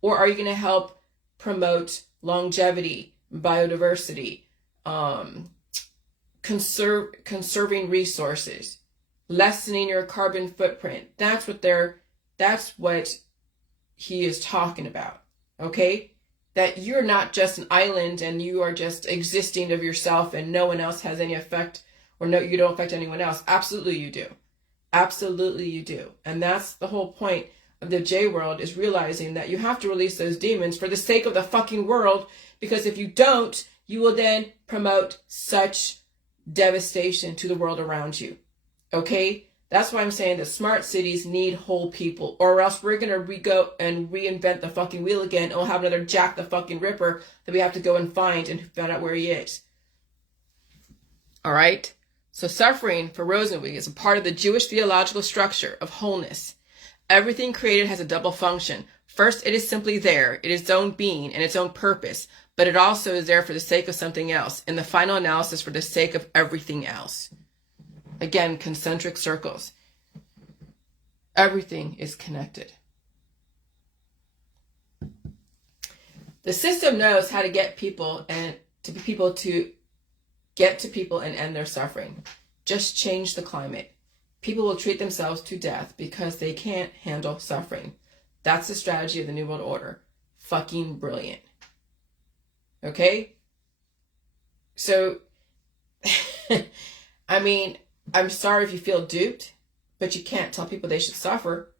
Or are you going to help promote longevity, biodiversity, conserving resources, lessening your carbon footprint? That's what he is talking about, okay? That you're not just an island and you are just existing of yourself and no one else has any effect, or no, you don't affect anyone else. Absolutely you do. Absolutely you do. And that's the whole point of the J world, is realizing that you have to release those demons for the sake of the fucking world, because if you don't, you will then promote such devastation to the world around you, okay? That's why I'm saying that smart cities need whole people, or else we're going to go and reinvent the fucking wheel again, and we'll have another Jack the fucking Ripper that we have to go and find and find out where he is. All right? So suffering for Rosenweig is a part of the Jewish theological structure of wholeness. Everything created has a double function. First, it is simply there. It is its own being and its own purpose, but it also is there for the sake of something else. In the final analysis, for the sake of everything else. Again, concentric circles. Everything is connected. The system knows how to get people and to get to people and end their suffering. Just change the climate. People will treat themselves to death because they can't handle suffering. That's the strategy of the New World Order. Fucking brilliant. Okay? So, I mean, I'm sorry if you feel duped, but you can't tell people they should suffer.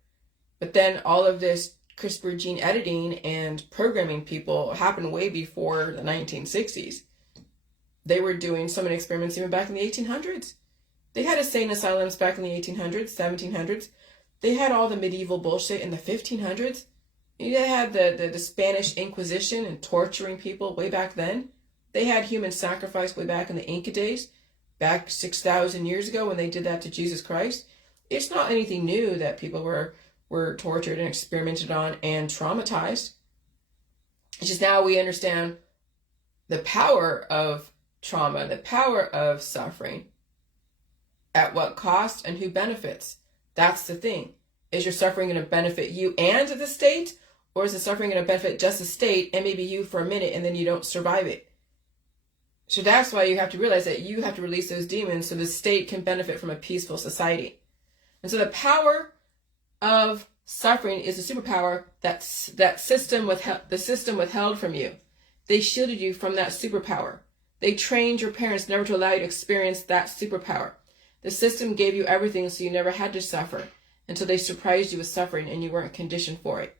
But then all of this CRISPR gene editing and programming people happened way before the 1960s. They were doing so many experiments even back in the 1800s. They had insane asylums back in the 1800s, 1700s. They had all the medieval bullshit in the 1500s. They had the Spanish Inquisition and torturing people way back then. They had human sacrifice way back in the Inca days, back 6,000 years ago when they did that to Jesus Christ. It's not anything new that people were tortured and experimented on and traumatized. It's just now we understand the power of trauma, the power of suffering, at what cost and who benefits. That's the thing. Is your suffering going to benefit you and the state? Or is the suffering going to benefit just the state and maybe you for a minute and then you don't survive it? So that's why you have to realize that you have to release those demons so the state can benefit from a peaceful society. And so the power of suffering is a superpower that the system withheld from you. They shielded you from that superpower. They trained your parents never to allow you to experience that superpower. The system gave you everything so you never had to suffer until they surprised you with suffering and you weren't conditioned for it.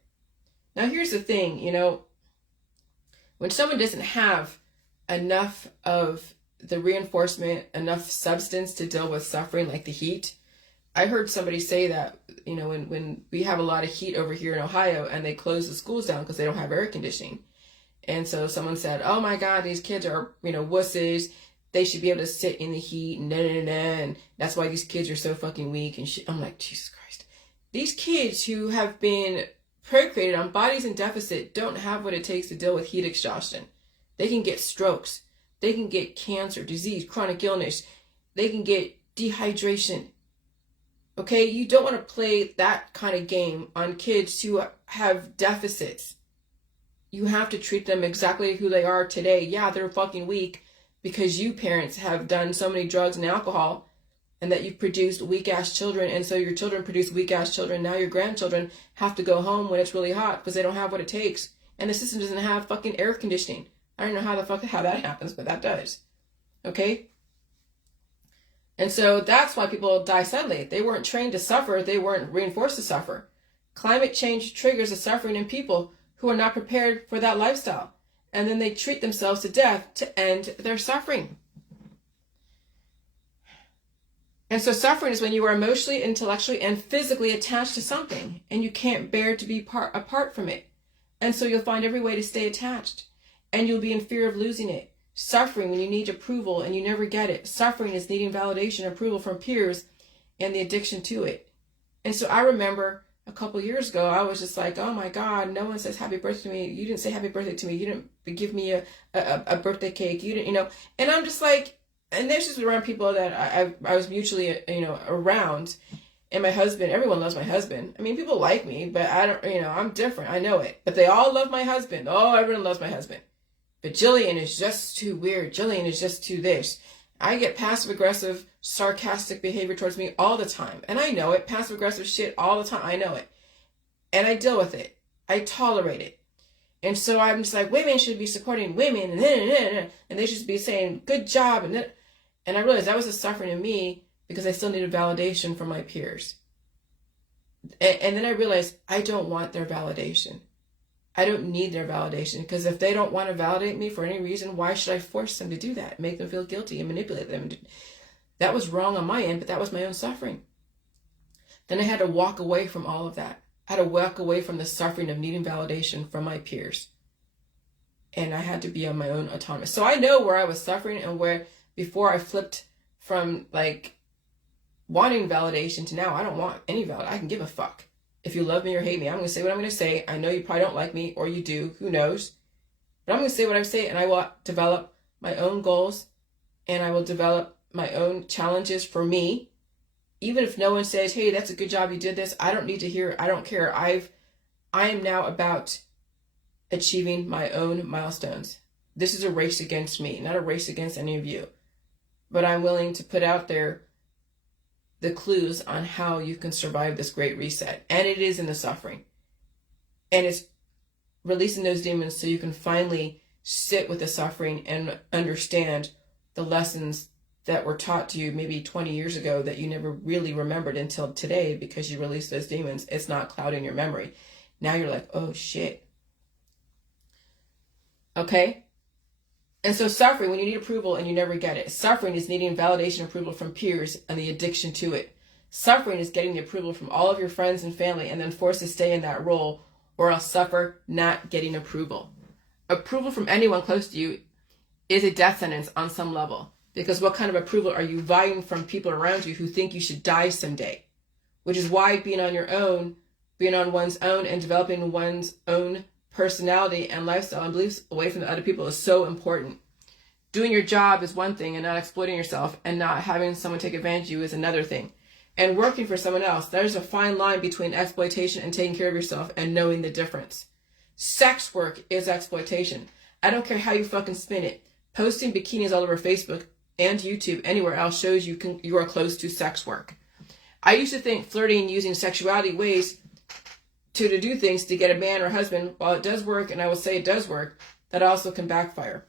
Now here's the thing, when someone doesn't have enough of the reinforcement, enough substance to deal with suffering, like the heat. I heard somebody say that, when we have a lot of heat over here in Ohio and they close the schools down because they don't have air conditioning. And so someone said, oh my God, these kids are, wusses. They should be able to sit in the heat and and that's why these kids are so fucking weak and shit. I'm like, Jesus Christ. These kids who have been procreated on bodies in deficit don't have what it takes to deal with heat exhaustion. They can get strokes. They can get cancer, disease, chronic illness. They can get dehydration. Okay, you don't want to play that kind of game on kids who have deficits. You have to treat them exactly who they are today. Yeah, they're fucking weak because you parents have done so many drugs and alcohol and that you've produced weak-ass children, and so your children produce weak-ass children. Now your grandchildren have to go home when it's really hot because they don't have what it takes. And the system doesn't have fucking air conditioning. I don't know how that happens, but that does. Okay? And so that's why people die suddenly. They weren't trained to suffer. They weren't reinforced to suffer. Climate change triggers the suffering in people who are not prepared for that lifestyle. And then they treat themselves to death to end their suffering. And so suffering is when you are emotionally, intellectually, and physically attached to something, and you can't bear to be apart from it. And so you'll find every way to stay attached, and you'll be in fear of losing it. Suffering when you need approval and you never get it. Suffering is needing validation, approval from peers, and the addiction to it. And so I remember a couple years ago, I was just like, oh my God, no one says happy birthday to me. You didn't say happy birthday to me. You didn't give me a birthday cake. You didn't, and I'm just like, and there's just around people that I was mutually, around. And my husband, everyone loves my husband. I mean, people like me, but I don't, I'm different. I know it. But they all love my husband. Oh, everyone loves my husband. But Jillian is just too weird. Jillian is just too this. I get passive-aggressive, sarcastic behavior towards me all the time. And I know it. Passive-aggressive shit all the time. I know it. And I deal with it. I tolerate it. And so I'm just like, women should be supporting women. And they should be saying, good job. And I realized that was a suffering in me because I still needed validation from my peers. And then I realized I don't want their validation. I don't need their validation, because if they don't want to validate me for any reason, why should I force them to do that? Make them feel guilty and manipulate them. That was wrong on my end, but that was my own suffering. Then I had to walk away from all of that. I had to walk away from the suffering of needing validation from my peers. And I had to be on my own autonomous. So I know where I was suffering and where before I flipped from like wanting validation to now I don't want any validation. I can give a fuck. If you love me or hate me, I'm going to say what I'm going to say. I know you probably don't like me, or you do. Who knows? But I'm going to say what I say, and I will develop my own goals, and I will develop my own challenges for me. Even if no one says, hey, that's a good job, you did this, I don't need to hear it. I don't care. I am now about achieving my own milestones. This is a race against me, not a race against any of you. But I'm willing to put out there the clues on how you can survive this great reset. And it is in the suffering. And it's releasing those demons so you can finally sit with the suffering and understand the lessons that were taught to you maybe 20 years ago that you never really remembered until today because you released those demons. It's not clouding your memory. Now you're like, oh shit. Okay? And so suffering, when you need approval and you never get it. Suffering is needing validation and approval from peers and the addiction to it. Suffering is getting the approval from all of your friends and family and then forced to stay in that role, or else suffer not getting approval. Approval from anyone close to you is a death sentence on some level. Because what kind of approval are you vying from people around you who think you should die someday? Which is why being on your own, being on one's own and developing one's own personality and lifestyle and beliefs away from the other people is so important. Doing your job is one thing and not exploiting yourself and not having someone take advantage of you is another thing. And working for someone else, there's a fine line between exploitation and taking care of yourself and knowing the difference. Sex work is exploitation. I don't care how you fucking spin it. Posting bikinis all over Facebook and YouTube, anywhere else, shows you are close to sex work. I used to think flirting using sexuality ways to do things to get a man or husband, while it does work, and I will say it does work, that also can backfire.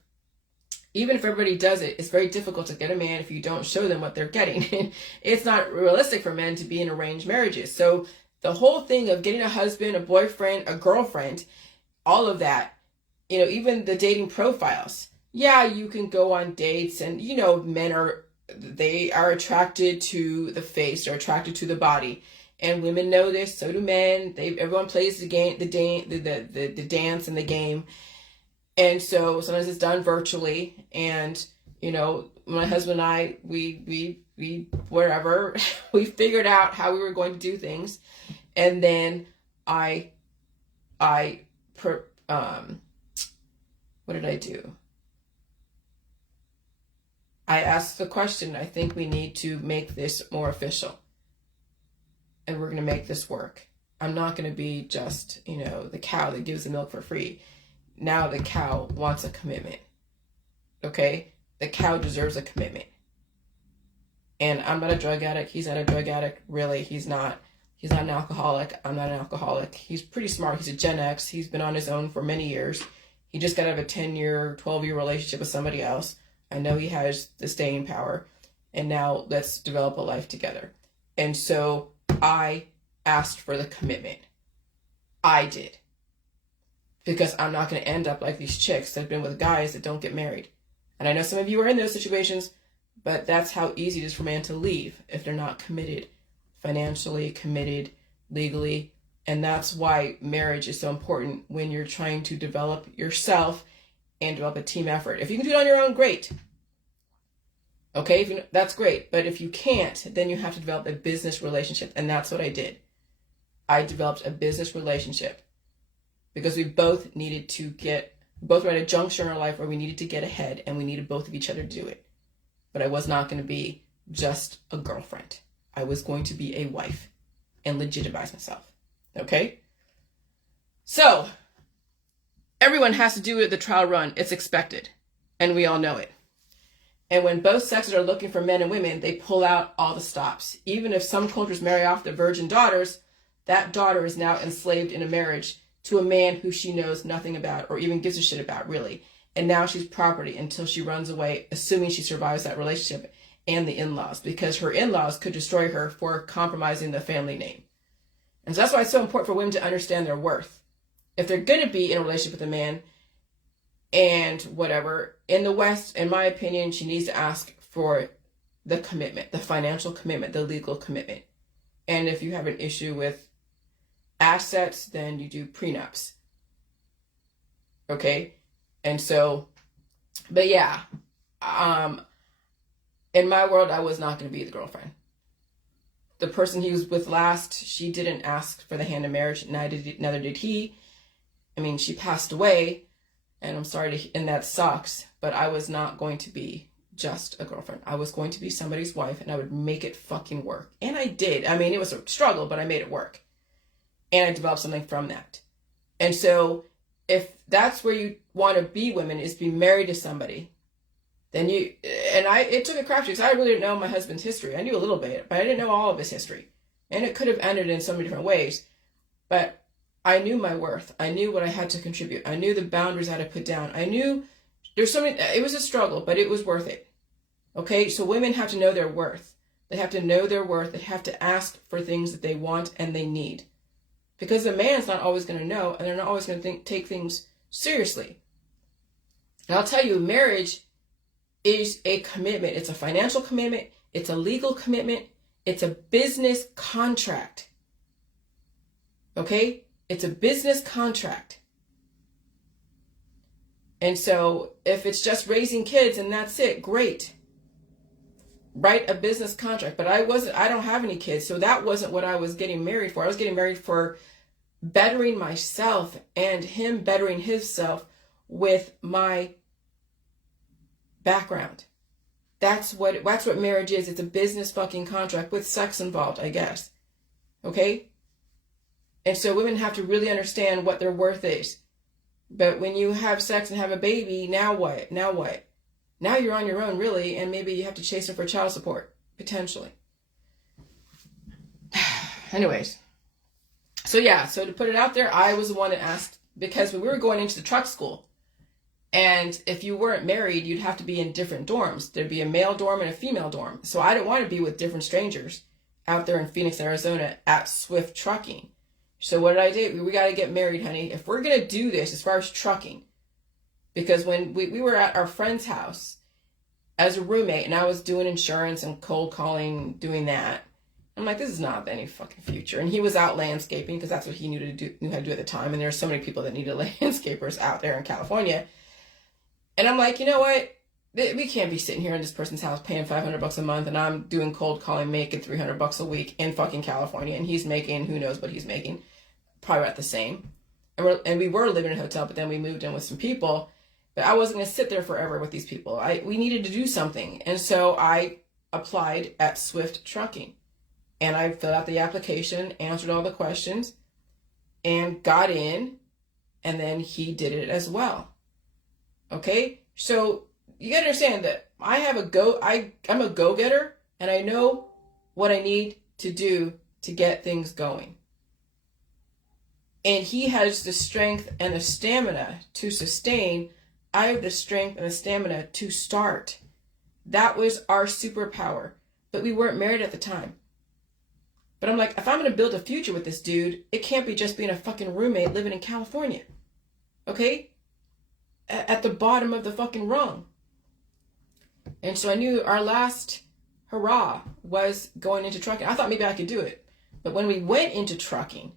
Even if everybody does it, it's very difficult to get a man if you don't show them what they're getting. It's not realistic for men to be in arranged marriages. So the whole thing of getting a husband, a boyfriend, a girlfriend, all of that, even the dating profiles. Yeah, you can go on dates and, men are attracted to the face, they're attracted to the body. And women know this, so do men. Everyone plays the game, the dance and the game. And so sometimes it's done virtually. And, my husband and I, we whatever, we figured out how we were going to do things. And then what did I do? I asked the question, I think we need to make this more official. And we're going to make this work. I'm not going to be just, the cow that gives the milk for free. Now the cow wants a commitment. Okay? The cow deserves a commitment. And I'm not a drug addict. He's not a drug addict. Really, he's not an alcoholic. I'm not an alcoholic. He's pretty smart. He's a Gen X. He's been on his own for many years. He just got out of a 10-year, 12-year relationship with somebody else. I know he has the staying power. And now let's develop a life together. And so I asked for the commitment. I did. Because I'm not going to end up like these chicks that have been with guys that don't get married. And I know some of you are in those situations, but that's how easy it is for a man to leave if they're not committed, financially committed, legally. And that's why marriage is so important when you're trying to develop yourself and develop a team effort. If you can do it on your own, great. Okay, that's great. But if you can't, then you have to develop a business relationship. And that's what I did. I developed a business relationship because we both needed to both were at a juncture in our life where we needed to get ahead and we needed both of each other to do it. But I was not going to be just a girlfriend. I was going to be a wife and legitimize myself. Okay? So, everyone has to do the trial run. It's expected. And we all know it. And when both sexes are looking for men and women, they pull out all the stops. Even if some cultures marry off their virgin daughters, that daughter is now enslaved in a marriage to a man who she knows nothing about or even gives a shit about, really. And now she's property until she runs away, assuming she survives that relationship and the in-laws, because her in-laws could destroy her for compromising the family name. And so that's why it's so important for women to understand their worth. If they're going to be in a relationship with a man and whatever, in the West, in my opinion, she needs to ask for the commitment, the financial commitment, the legal commitment. And if you have an issue with assets, then you do prenups. Okay? And so, but yeah, in my world, I was not going to be the girlfriend. The person he was with last, she didn't ask for the hand in marriage, neither did he. I mean, she passed away, and I'm sorry and that sucks, but I was not going to be just a girlfriend. I was going to be somebody's wife, and I would make it fucking work. And I did. I mean, it was a struggle, but I made it work. And I developed something from that. And so if that's where you want to be, women, is be married to somebody, then it took a crapshoot because I really didn't know my husband's history. I knew a little bit, but I didn't know all of his history. And it could have ended in so many different ways. But I knew my worth. I knew what I had to contribute. I knew the boundaries I had to put down. I knew it was a struggle, but it was worth it. Okay? So women have to know their worth. They have to know their worth. They have to ask for things that they want and they need. Because the man's not always going to know, and they're not always going to take things seriously. And I'll tell you, marriage is a commitment. It's a financial commitment. It's a legal commitment. It's a business contract. Okay? It's a business contract. And so if it's just raising kids and that's it, great. Write a business contract. But I don't have any kids, so that wasn't what I was getting married for. I was getting married for bettering myself and him bettering himself with my background. That's what marriage is. It's a business fucking contract with sex involved, I guess. Okay? And so women have to really understand what their worth is. But when you have sex and have a baby, now what? Now what? Now you're on your own, really, and maybe you have to chase her for child support, potentially. Anyways. So to put it out there, I was the one that asked, because when we were going into the truck school, and if you weren't married, you'd have to be in different dorms. There'd be a male dorm and a female dorm. So I didn't want to be with different strangers out there in Phoenix, Arizona at Swift Trucking. So what did I do? We got to get married, honey. If we're going to do this as far as trucking, because when we were at our friend's house as a roommate, and I was doing insurance and cold calling, doing that, I'm like, this is not any fucking future. And he was out landscaping because that's what he knew how to do at the time. And there are so many people that needed landscapers out there in California. And I'm like, you know what? We can't be sitting here in this person's house paying $500 a month, and I'm doing cold calling, making $300 a week in fucking California, and he's making, who knows what he's making, probably about the same. And we were living in a hotel, but then we moved in with some people. But I wasn't going to sit there forever with these people. We needed to do something, and so I applied at Swift Trucking, and I filled out the application, answered all the questions, and got in, and then he did it as well. Okay, so you gotta understand that I'm a go-getter, and I know what I need to do to get things going. And he has the strength and the stamina to sustain. I have the strength and the stamina to start. That was our superpower. But we weren't married at the time. But I'm like, if I'm gonna build a future with this dude, it can't be just being a fucking roommate living in California. Okay? At the bottom of the fucking rung. And so I knew our last hurrah was going into trucking. I thought maybe I could do it. But when we went into trucking,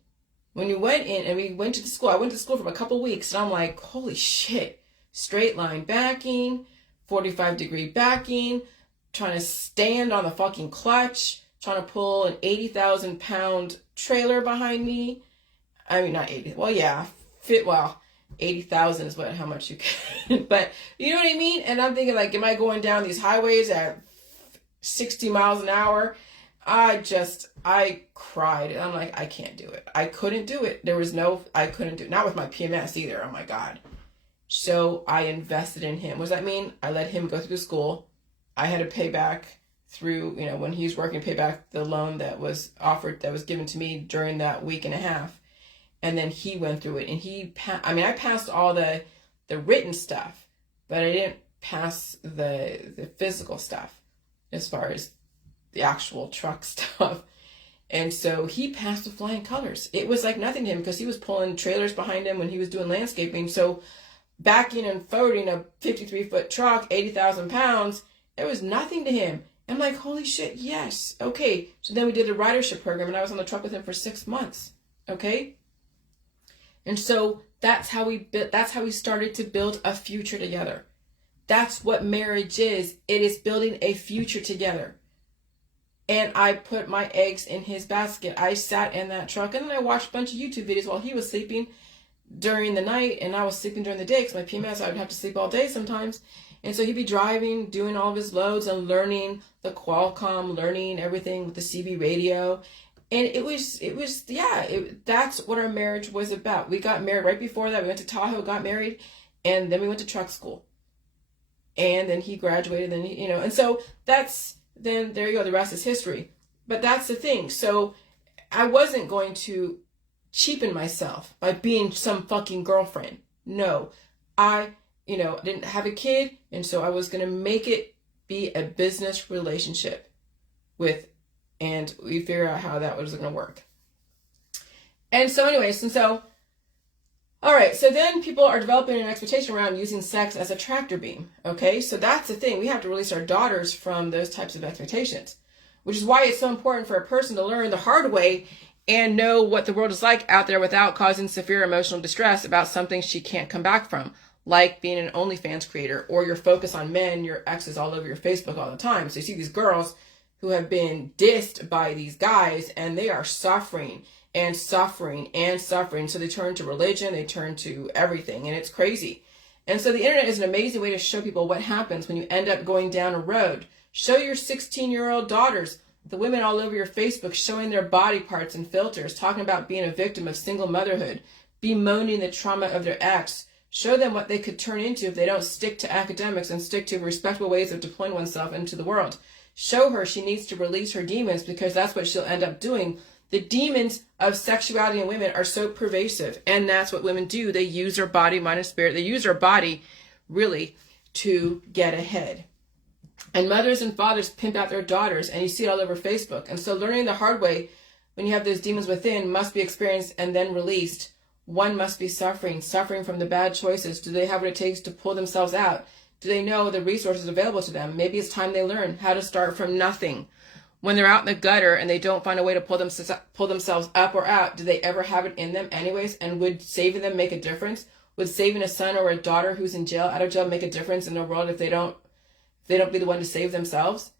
when we went in and we went to the school, I went to school for a couple of weeks, and I'm like, holy shit. Straight line backing, 45-degree backing, trying to stand on the fucking clutch, trying to pull an 80,000-pound trailer behind me. I mean, not 80. Well, yeah. 80,000 is how much you can, but you know what I mean? And I'm thinking, like, am I going down these highways at 60 miles an hour? I cried. I'm like, I can't do it. I couldn't do it. I couldn't do it. Not with my PMS either. Oh my God. So I invested in him. What does that mean? I let him go through school. I had to pay back through, when he was working, pay back the loan that was given to me during that week and a half. And then he went through it, and I passed all the written stuff, but I didn't pass the physical stuff as far as the actual truck stuff. And so he passed with flying colors. It was like nothing to him because he was pulling trailers behind him when he was doing landscaping. So backing and forwarding a 53-foot truck, 80,000 pounds, it was nothing to him. I'm like, holy shit, yes. Okay. So then we did a ridership program, and I was on the truck with him for 6 months. Okay. And so that's how we started to build a future together. That's what marriage is. It is building a future together. And I put my eggs in his basket. I sat in that truck, and then I watched a bunch of YouTube videos while he was sleeping during the night, and I was sleeping during the day because my PMS, I would have to sleep all day sometimes. And so he'd be driving, doing all of his loads and learning the Qualcomm, learning everything with the CB radio. And that's what our marriage was about. We got married right before that. We went to Tahoe, got married, and then we went to truck school. And then he graduated, and and so then there you go, the rest is history. But that's the thing. So I wasn't going to cheapen myself by being some fucking girlfriend. No, I didn't have a kid, and so I was going to make it be a business relationship and we figure out how that was going to work. And so anyways, All right, so then people are developing an expectation around using sex as a tractor beam. Okay, so that's the thing. We have to release our daughters from those types of expectations, which is why it's so important for a person to learn the hard way and know what the world is like out there without causing severe emotional distress about something she can't come back from, like being an OnlyFans creator or your focus on men, your exes all over your Facebook all the time. So you see these girls who have been dissed by these guys and they are suffering and suffering and suffering. So they turn to religion, they turn to everything, and it's crazy. And so the internet is an amazing way to show people what happens when you end up going down a road. Show your 16-year-old daughters the women all over your Facebook showing their body parts and filters, talking about being a victim of single motherhood, bemoaning the trauma of their ex. Show them what they could turn into if they don't stick to academics and stick to respectable ways of deploying oneself into the world. Show her she needs to release her demons, because that's what she'll end up doing. The demons of sexuality in women are so pervasive, and that's what women do. They use their body, mind, and spirit. They use their body really to get ahead. And mothers and fathers pimp out their daughters, and you see it all over Facebook. And so learning the hard way when you have those demons within must be experienced and then released. One must be suffering from the bad choices. Do they have what it takes to pull themselves out? Do they know the resources available to them? Maybe it's time they learn how to start from nothing. When they're out in the gutter and they don't find a way to pull themselves up or out, do they ever have it in them anyways? And would saving them make a difference? Would saving a son or a daughter who's in jail, out of jail, make a difference in the world if they don't be the one to save themselves?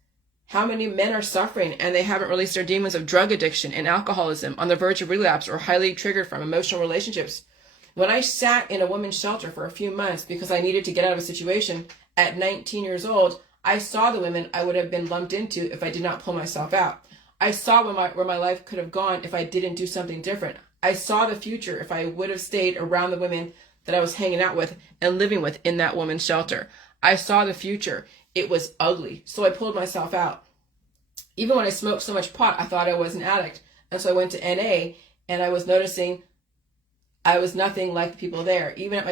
How many men are suffering and they haven't released their demons of drug addiction and alcoholism, on the verge of relapse, or highly triggered from emotional relationships? When I sat in a women's shelter for a few months because I needed to get out of a situation at 19 years old, I saw the women I would have been lumped into if I did not pull myself out. I saw where my life could have gone if I didn't do something different. I saw the future if I would have stayed around the women that I was hanging out with and living with in that women's shelter. I saw the future. It was ugly. So I pulled myself out. Even when I smoked so much pot, I thought I was an addict. And so I went to NA, and I was noticing I was nothing like the people there. Even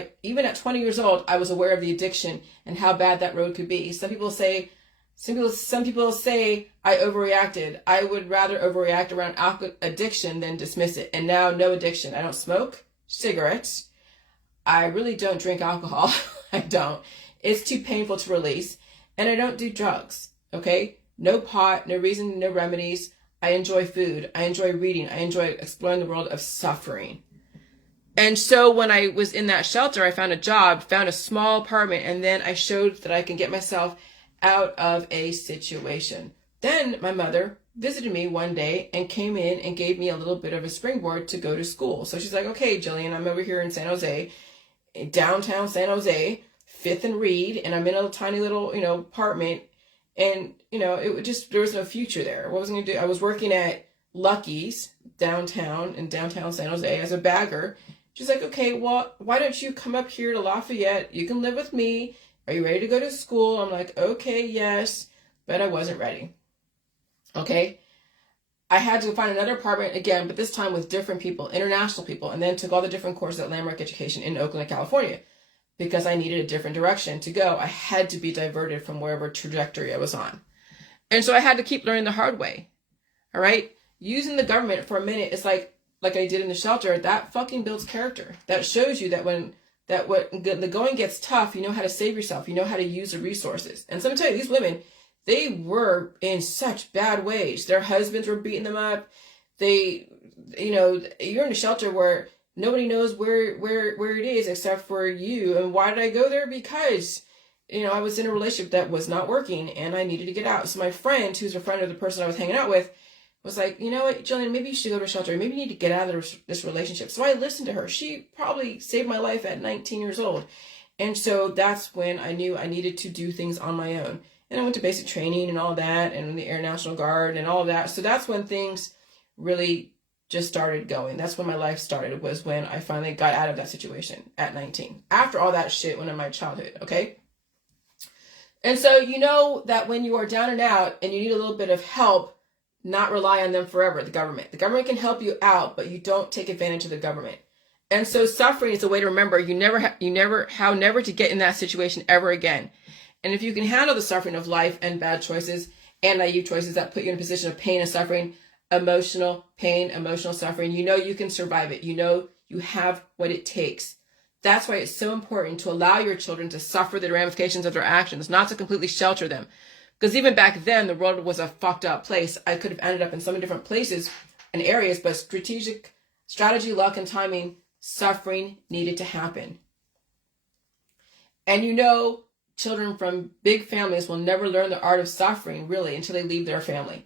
at 20 years old, I was aware of the addiction and how bad that road could be. Some people say I overreacted. I would rather overreact around alcohol addiction than dismiss it. And now, no addiction. I don't smoke cigarettes. I really don't drink alcohol. I don't. It's too painful to release. And I don't do drugs. Okay? No pot, no reason, no remedies. I enjoy food. I enjoy reading. I enjoy exploring the world of suffering. And so when I was in that shelter, I found a job, found a small apartment, and then I showed that I can get myself out of a situation. Then my mother visited me one day and came in and gave me a little bit of a springboard to go to school. So she's like, okay, Jillian, I'm over here in San Jose, downtown San Jose, 5th and Reed, and I'm in a tiny little, apartment. And, there was no future there. What was I going to do? I was working at Lucky's in downtown San Jose as a bagger. She's like, okay, well, why don't you come up here to Lafayette? You can live with me. Are you ready to go to school? I'm like, okay, yes, but I wasn't ready. Okay. I had to find another apartment again, but this time with different people, international people, and then took all the different courses at Landmark Education in Oakland, California, because I needed a different direction to go. I had to be diverted from wherever trajectory I was on. And so I had to keep learning the hard way. All right. Using the government for a minute, it's like I did in the shelter, that fucking builds character. That shows you that when the going gets tough, you know how to save yourself. You know how to use the resources. And so I'm telling you, these women, they were in such bad ways. Their husbands were beating them up. You're in a shelter where nobody knows where it is except for you. And why did I go there? Because, I was in a relationship that was not working and I needed to get out. So my friend, who's a friend of the person I was hanging out with, was like, you know what, Jillian, maybe you should go to a shelter. Maybe you need to get out of this relationship. So I listened to her. She probably saved my life at 19 years old. And so that's when I knew I needed to do things on my own. And I went to basic training and all that, and the Air National Guard and all of that. So that's when things really just started going. That's when my life started, was when I finally got out of that situation at 19. After all that shit went in my childhood, okay? And so you know that when you are down and out and you need a little bit of help, not rely on them forever, the government. The government can help you out, but you don't take advantage of the government. And so suffering is a way to remember how never to get in that situation ever again. And if you can handle the suffering of life and bad choices and naive choices that put you in a position of pain and suffering, emotional pain, emotional suffering, you can survive it. You have what it takes. That's why it's so important to allow your children to suffer the ramifications of their actions, not to completely shelter them. Because even back then, the world was a fucked up place. I could have ended up in so many different places and areas, but strategy, luck, and timing, suffering needed to happen. And children from big families will never learn the art of suffering, really, until they leave their family.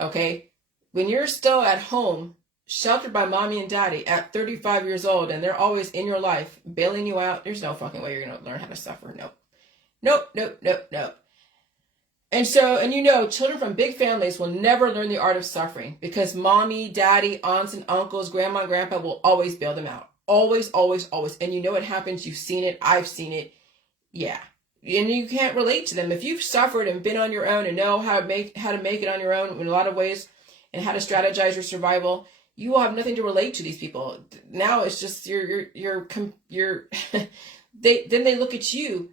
Okay? When you're still at home, sheltered by mommy and daddy at 35 years old, and they're always in your life, bailing you out, there's no fucking way you're going to learn how to suffer. Nope. And children from big families will never learn the art of suffering because mommy, daddy, aunts and uncles, grandma and grandpa will always bail them out. Always, always, always. And it happens. You've seen it. I've seen it. Yeah. And you can't relate to them. If you've suffered and been on your own and know how to make it on your own in a lot of ways and how to strategize your survival, you will have nothing to relate to these people. Now it's just they look at you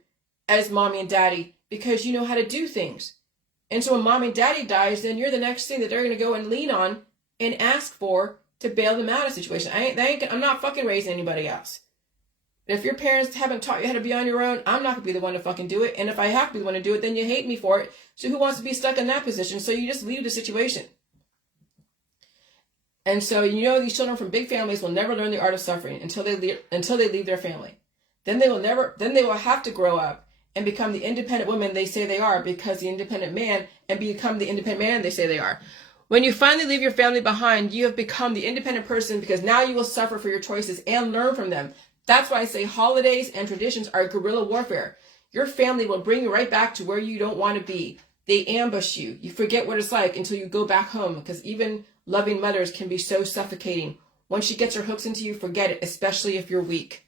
as mommy and daddy because you know how to do things. And so when mommy and daddy dies, then you're the next thing that they're going to go and lean on and ask for to bail them out of a situation. I'm not fucking raising anybody else. If your parents haven't taught you how to be on your own, I'm not going to be the one to fucking do it. And if I have to be the one to do it, then you hate me for it. So who wants to be stuck in that position? So you just leave the situation. And so, these children from big families will never learn the art of suffering until they leave their family. Then they will have to grow up and become the independent women they say they are become the independent man they say they are. When you finally leave your family behind, you have become the independent person because now you will suffer for your choices and learn from them. That's why I say holidays and traditions are guerrilla warfare. Your family will bring you right back to where you don't want to be. They ambush you. You forget what it's like until you go back home because even loving mothers can be so suffocating. Once she gets her hooks into you, forget it, especially if you're weak.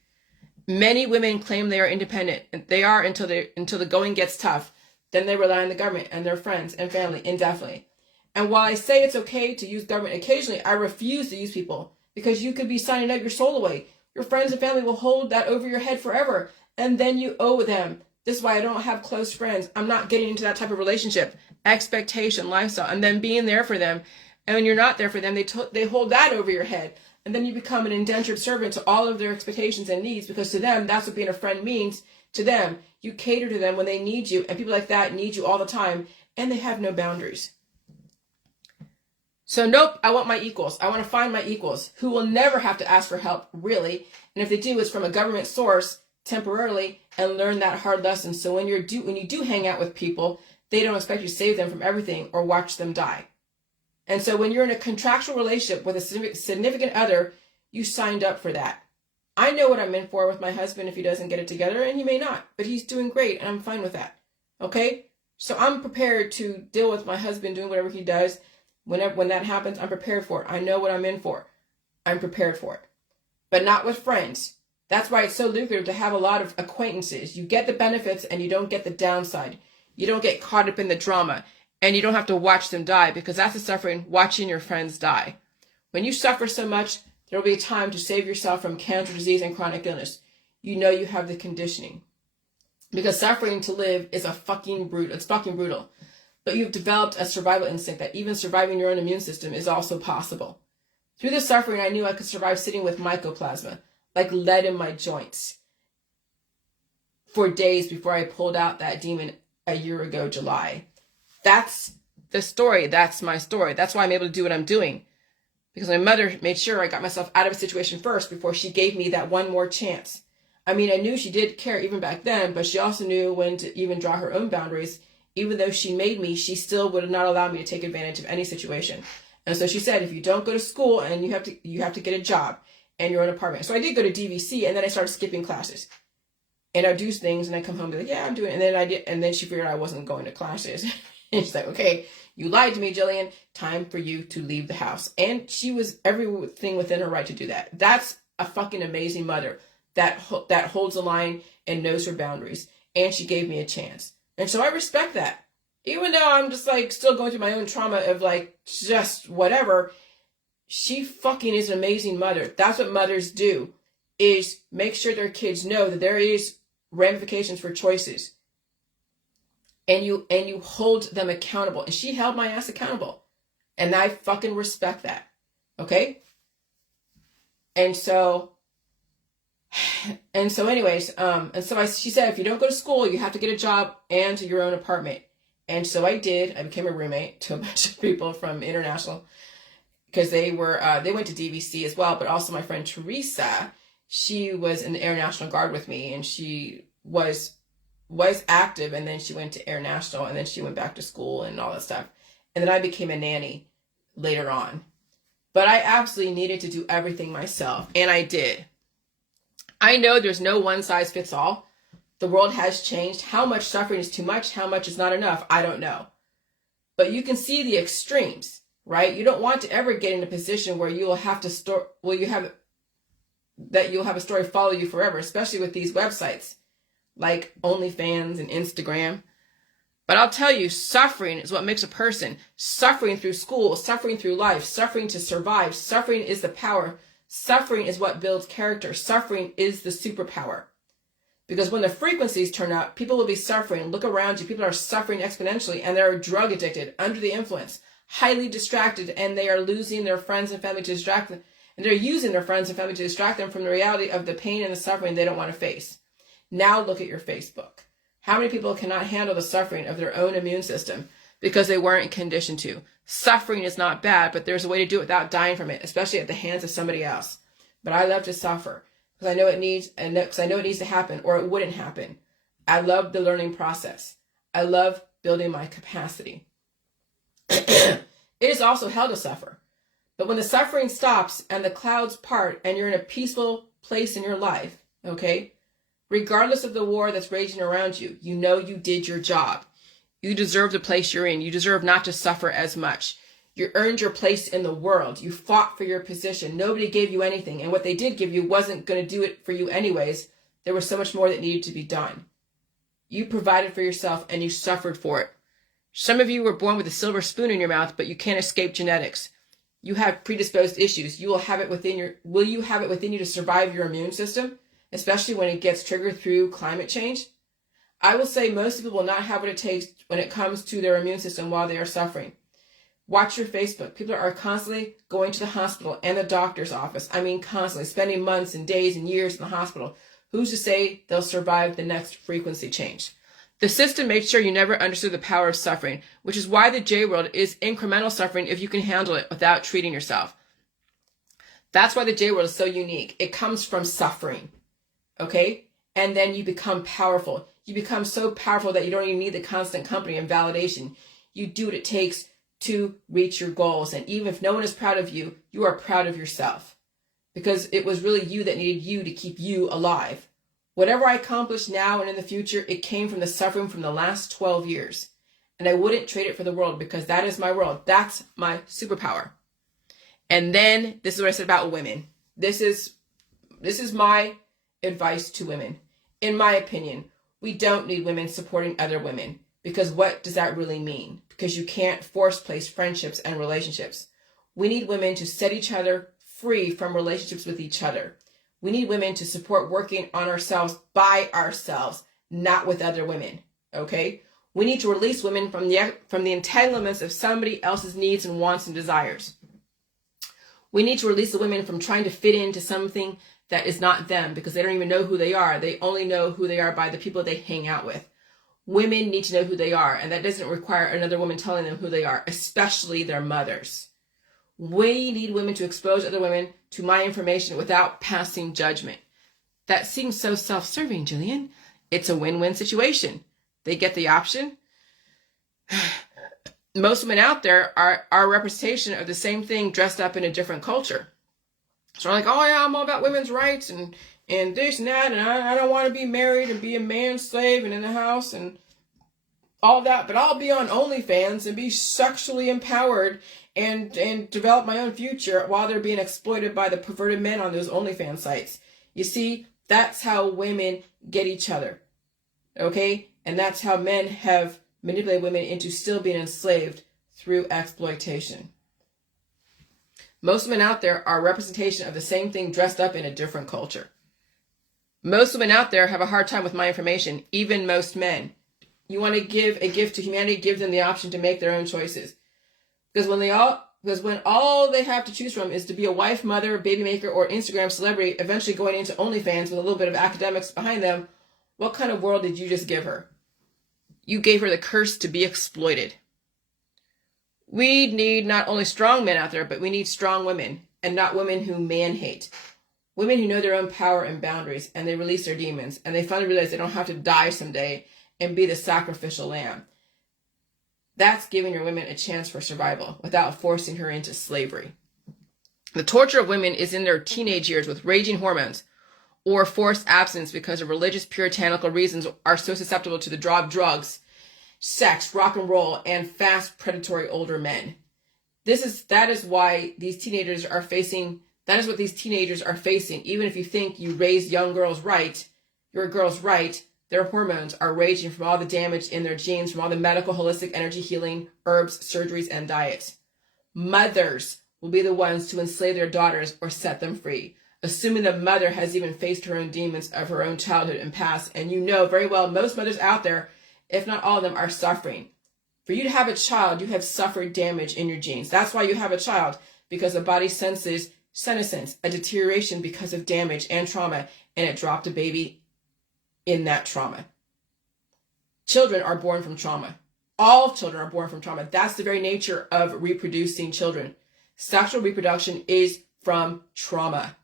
Many women claim they are independent, and they are until the going gets tough. Then they rely on the government and their friends and family indefinitely. And while I say it's okay to use government occasionally, I refuse to use people because you could be signing up your soul away. Your friends and family will hold that over your head forever, and then you owe them. This is why I don't have close friends. I'm not getting into that type of relationship, expectation, lifestyle, and then being there for them. And when you're not there for them, they hold that over your head. And then you become an indentured servant to all of their expectations and needs because to them, that's what being a friend means to them. You cater to them when they need you, and people like that need you all the time, and they have no boundaries. So nope, I want my equals. I want to find my equals who will never have to ask for help, really. And if they do, it's from a government source temporarily and learn that hard lesson. So when you do hang out with people, they don't expect you to save them from everything or watch them die. And so when you're in a contractual relationship with a significant other, you signed up for that. I know what I'm in for with my husband if he doesn't get it together, and he may not, but he's doing great, and I'm fine with that. Okay? So I'm prepared to deal with my husband doing whatever he does. When that happens, I'm prepared for it. I know what I'm in for. I'm prepared for it. But not with friends. That's why it's so lucrative to have a lot of acquaintances. You get the benefits and you don't get the downside. You don't get caught up in the drama. And you don't have to watch them die because that's the suffering, watching your friends die. When you suffer so much, there will be a time to save yourself from cancer, disease, and chronic illness. You know you have the conditioning. Because suffering to live is it's fucking brutal. But you've developed a survival instinct that even surviving your own immune system is also possible. Through the suffering, I knew I could survive sitting with mycoplasma, like lead in my joints, for days before I pulled out that demon a year ago, July. That's the story. That's my story. That's why I'm able to do what I'm doing. Because my mother made sure I got myself out of a situation first before she gave me that one more chance. I mean, I knew she did care even back then, but she also knew when to even draw her own boundaries. Even though she made me, she still would not allow me to take advantage of any situation. And so she said, if you don't go to school and you have to get a job and you're in an apartment. So I did go to DVC, and then I started skipping classes. And I'd do things and I'd come home and be like, yeah, I'm doing it. And then I did, and then she figured I wasn't going to classes. And she's like, okay, you lied to me, Jillian. Time for you to leave the house. And she was everything within her right to do that. That's a fucking amazing mother that holds the line and knows her boundaries. And she gave me a chance. And so I respect that. Even though I'm just like still going through my own trauma of like just whatever, she fucking is an amazing mother. That's what mothers do, is make sure their kids know that there is ramifications for choices. And you hold them accountable. And she held my ass accountable. And I fucking respect that. Okay? And so And so anyways, she said, if you don't go to school, you have to get a job and your own apartment. And so I did. I became a roommate to a bunch of people from international, because they went to DVC as well. But also my friend Teresa, she was in the Air National Guard with me, and she was active, and then she went to Air National, and then she went back to school and all that stuff. And then I became a nanny later on. But I absolutely needed to do everything myself, and I did. I know there's no one size fits all. The world has changed. How much suffering is too much? How much is not enough? I don't know. But you can see the extremes, right? You don't want to ever get in a position where you will have to you'll have a story follow you forever, especially with these websites like OnlyFans and Instagram. But I'll tell you, suffering is what makes a person. Suffering through school, suffering through life, suffering to survive. Suffering is the power. Suffering is what builds character. Suffering is the superpower. Because when the frequencies turn up, people will be suffering. Look around you. People are suffering exponentially, and they're drug addicted, under the influence, highly distracted, and they are losing their friends and family to distract them. And they're using their friends and family to distract them from the reality of the pain and the suffering they don't want to face. Now look at your Facebook. How many people cannot handle the suffering of their own immune system because they weren't conditioned to? Suffering is not bad, but there's a way to do it without dying from it, especially at the hands of somebody else. But I love to suffer because I know it needs, and because I know it needs to happen, or it wouldn't happen. I love the learning process. I love building my capacity. It is also hell to suffer. But when the suffering stops and the clouds part and you're in a peaceful place in your life, okay, regardless of the war that's raging around you, you know you did your job. You deserve the place you're in. You deserve not to suffer as much. You earned your place in the world. You fought for your position. Nobody gave you anything. And what they did give you wasn't going to do it for you anyways. There was so much more that needed to be done. You provided for yourself and you suffered for it. Some of you were born with a silver spoon in your mouth, but you can't escape genetics. You have predisposed issues. Will you have it within you to survive your immune system, especially when it gets triggered through climate change? I will say most people will not have what it takes when it comes to their immune system while they are suffering. Watch your Facebook. People are constantly going to the hospital and the doctor's office. I mean, constantly spending months and days and years in the hospital. Who's to say they'll survive the next frequency change? The system made sure you never understood the power of suffering, which is why the J world is incremental suffering if you can handle it without treating yourself. That's why the J world is so unique. It comes from suffering, okay? And then you become powerful. You become so powerful that you don't even need the constant company and validation. You do what it takes to reach your goals. And even if no one is proud of you, you are proud of yourself. Because it was really you that needed you to keep you alive. Whatever I accomplish now and in the future, it came from the suffering from the last 12 years. And I wouldn't trade it for the world because that is my world. That's my superpower. And then this is what I said about women. This is my advice to women. In my opinion, we don't need women supporting other women. Because what does that really mean? Because you can't force place friendships and relationships. We need women to set each other free from relationships with each other. We need women to support working on ourselves by ourselves, not with other women, okay? We need to release women from the entanglements of somebody else's needs and wants and desires. We need to release the women from trying to fit into something that is not them because they don't even know who they are. They only know who they are by the people they hang out with. Women need to know who they are, and that doesn't require another woman telling them who they are, especially their mothers. We need women to expose other women to my information without passing judgment. That seems so self-serving, Jillian. It's a win-win situation. They get the option. Most women out there are a representation of the same thing dressed up in a different culture. So they're like, oh yeah, I'm all about women's rights and this and that, and I don't want to be married and be a man's slave and in the house and all that, but I'll be on OnlyFans and be sexually empowered and develop my own future while they're being exploited by the perverted men on those OnlyFans sites. You see, that's how women get each other, okay? And that's how men have manipulated women into still being enslaved through exploitation. Most women out there are a representation of the same thing dressed up in a different culture. Most women out there have a hard time with my information, even most men. You want to give a gift to humanity, give them the option to make their own choices. Because when Because when all they have to choose from is to be a wife, mother, baby maker, or Instagram celebrity, eventually going into OnlyFans with a little bit of academics behind them, what kind of world did you just give her? You gave her the curse to be exploited. We need not only strong men out there, but we need strong women, and not women who man hate. Women who know their own power and boundaries, and they release their demons, and they finally realize they don't have to die someday and be the sacrificial lamb. That's giving your women a chance for survival without forcing her into slavery. The torture of women is in their teenage years with raging hormones or forced abstinence because of religious puritanical reasons are so susceptible to the draw of drugs, sex, rock and roll, and fast predatory older men. That is what these teenagers are facing. Even if you think you raise young girls right, your girls right, their hormones are raging from all the damage in their genes, from all the medical, holistic, energy healing, herbs, surgeries, and diets. Mothers will be the ones to enslave their daughters or set them free, assuming the mother has even faced her own demons of her own childhood and past. And you know very well, most mothers out there, if not all of them, are suffering. For you to have a child, you have suffered damage in your genes. That's why you have a child, because the body senses senescence, a deterioration because of damage and trauma, and it dropped a baby in that trauma. Children are born from trauma. All children are born from trauma. That's the very nature of reproducing children. Sexual reproduction is from trauma.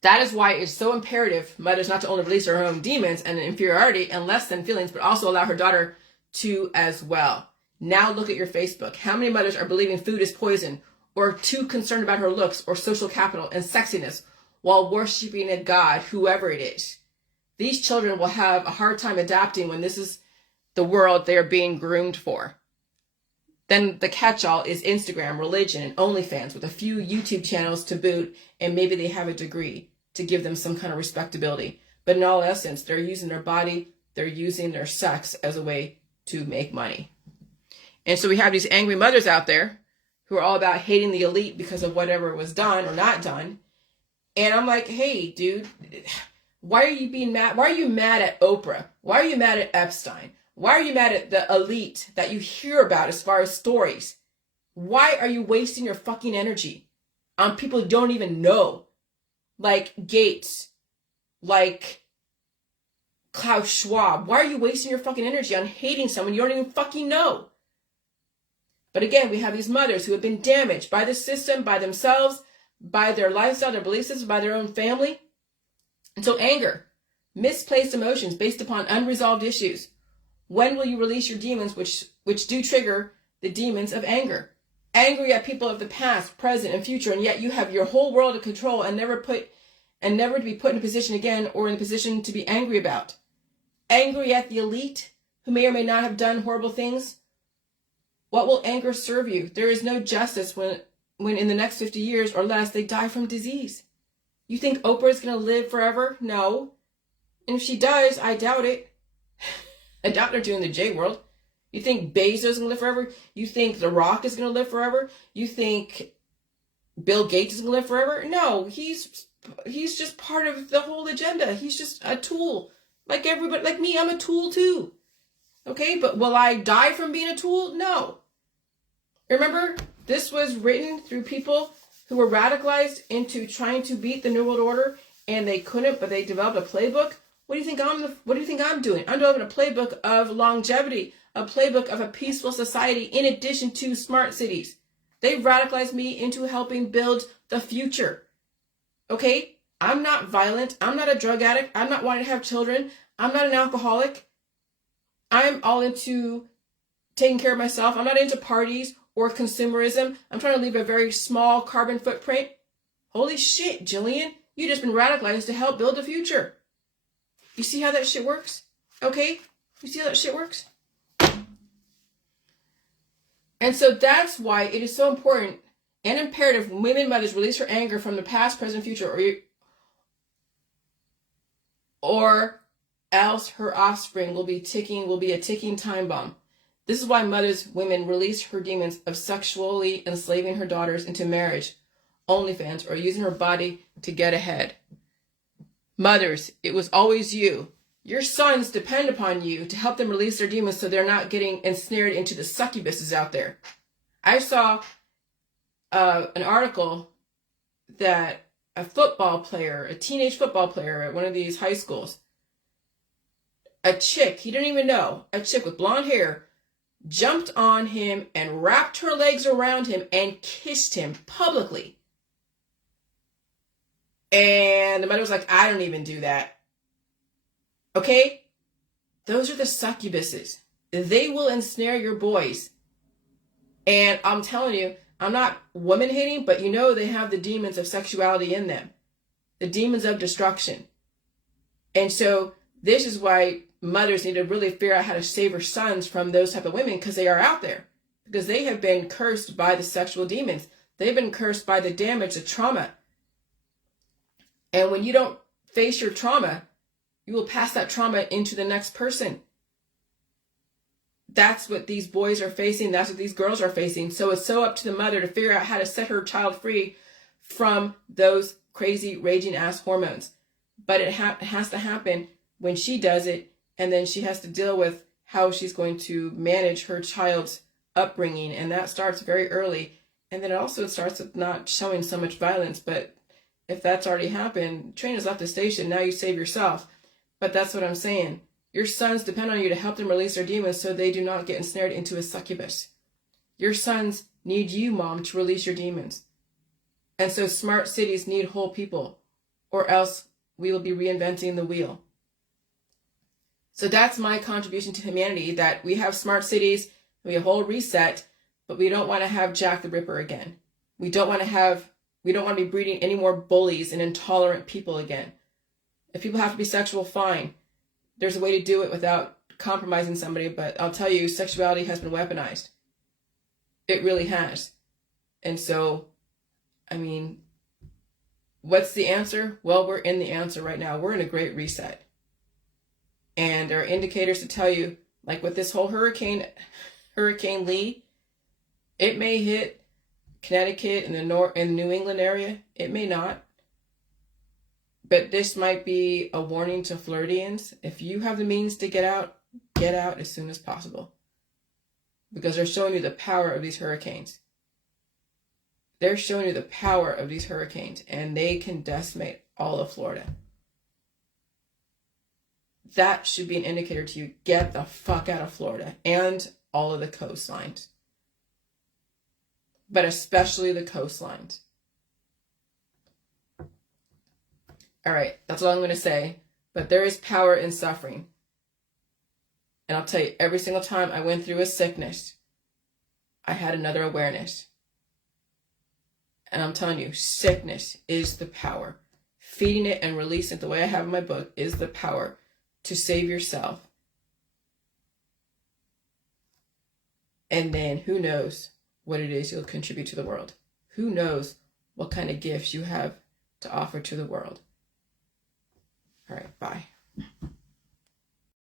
That is why it's so imperative mothers not to only release her own demons and inferiority and less than feelings, but also allow her daughter to as well. Now look at your Facebook. How many mothers are believing food is poison, or too concerned about her looks or social capital and sexiness while worshiping a god, whoever it is? These children will have a hard time adapting when this is the world they are being groomed for. Then the catch-all is Instagram, religion, and OnlyFans with a few YouTube channels to boot, and maybe they have a degree to give them some kind of respectability. But in all essence, they're using their body, they're using their sex as a way to make money. And so we have these angry mothers out there who are all about hating the elite because of whatever was done or not done. And I'm like, hey, dude, why are you being mad? Why are you mad at Oprah? Why are you mad at Epstein? Why are you mad at the elite that you hear about as far as stories? Why are you wasting your fucking energy on people you don't even know? Like Gates, like Klaus Schwab. Why are you wasting your fucking energy on hating someone you don't even fucking know? But again, we have these mothers who have been damaged by the system, by themselves, by their lifestyle, their belief system, by their own family. And so anger, misplaced emotions based upon unresolved issues. When will you release your demons, which do trigger the demons of anger? Angry at people of the past, present, and future, and yet you have your whole world to control and never to be put in a position again or in a position to be angry about. Angry at the elite who may or may not have done horrible things. What will anger serve you? There is no justice when in the next 50 years or less they die from disease. You think Oprah is going to live forever? No. And if she does, I doubt it. I doubt they're doing the J world. You think Bezos is going to live forever? You think The Rock is going to live forever? You think Bill Gates is going to live forever? No, he's just part of the whole agenda. He's just a tool. Like everybody, like me, I'm a tool too. Okay, but will I die from being a tool? No. Remember, this was written through people who were radicalized into trying to beat the New World Order, and they couldn't, but they developed a playbook. What do you think I'm doing? I'm developing a playbook of longevity, a playbook of a peaceful society in addition to smart cities. They've radicalized me into helping build the future. Okay? I'm not violent. I'm not a drug addict. I'm not wanting to have children. I'm not an alcoholic. I'm all into taking care of myself. I'm not into parties or consumerism. I'm trying to leave a very small carbon footprint. Holy shit, Jillian. You've just been radicalized to help build the future. You see how that shit works? Okay? You see how that shit works? And so that's why it is so important and imperative when women mothers release her anger from the past, present, future, or else her offspring will be a ticking time bomb. This is why women release her demons of sexually enslaving her daughters into marriage, OnlyFans, or using her body to get ahead. Mothers, it was always you. Your sons depend upon you to help them release their demons so they're not getting ensnared into the succubuses out there. I saw an article that a football player, a teenage football player at one of these high schools, a chick, he didn't even know, a chick with blonde hair, jumped on him and wrapped her legs around him and kissed him publicly. And the mother was like, I don't even do that. Okay? Those are the succubuses. They will ensnare your boys. And I'm telling you, I'm not woman hating, but you know they have the demons of sexuality in them. The demons of destruction. And so this is why mothers need to really figure out how to save their sons from those type of women, because they are out there. Because they have been cursed by the sexual demons. They've been cursed by the damage, the trauma. And when you don't face your trauma, you will pass that trauma into the next person. That's what these boys are facing. That's what these girls are facing. So it's so up to the mother to figure out how to set her child free from those crazy, raging ass hormones. But it has to happen when she does it. And then she has to deal with how she's going to manage her child's upbringing. And that starts very early. And then it also starts with not showing so much violence. But if that's already happened, train has left the station. Now you save yourself. But that's what I'm saying. Your sons depend on you to help them release their demons so they do not get ensnared into a succubus. Your sons need you, mom, to release your demons. And so smart cities need whole people, or else we will be reinventing the wheel. So that's my contribution to humanity, that we have smart cities, we have a whole reset, but we don't want to have Jack the Ripper again. We don't want to be breeding any more bullies and intolerant people again. If people have to be sexual, fine. There's a way to do it without compromising somebody, but I'll tell you, sexuality has been weaponized. It really has. And so, I mean, what's the answer? Well, we're in the answer right now. We're in a great reset. And there are indicators to tell you, like with this whole Hurricane Lee, it may hit Connecticut and the New England area. It may not. But this might be a warning to Floridians. If you have the means to get out as soon as possible. Because they're showing you the power of these hurricanes. They're showing you the power of these hurricanes, and they can decimate all of Florida. That should be an indicator to you, get the fuck out of Florida and all of the coastlines. But especially the coastlines. All right, that's all I'm going to say. But there is power in suffering. And I'll tell you, every single time I went through a sickness, I had another awareness. And I'm telling you, sickness is the power. Feeding it and releasing it the way I have in my book is the power to save yourself. And then who knows what it is you'll contribute to the world. Who knows what kind of gifts you have to offer to the world. All right, bye.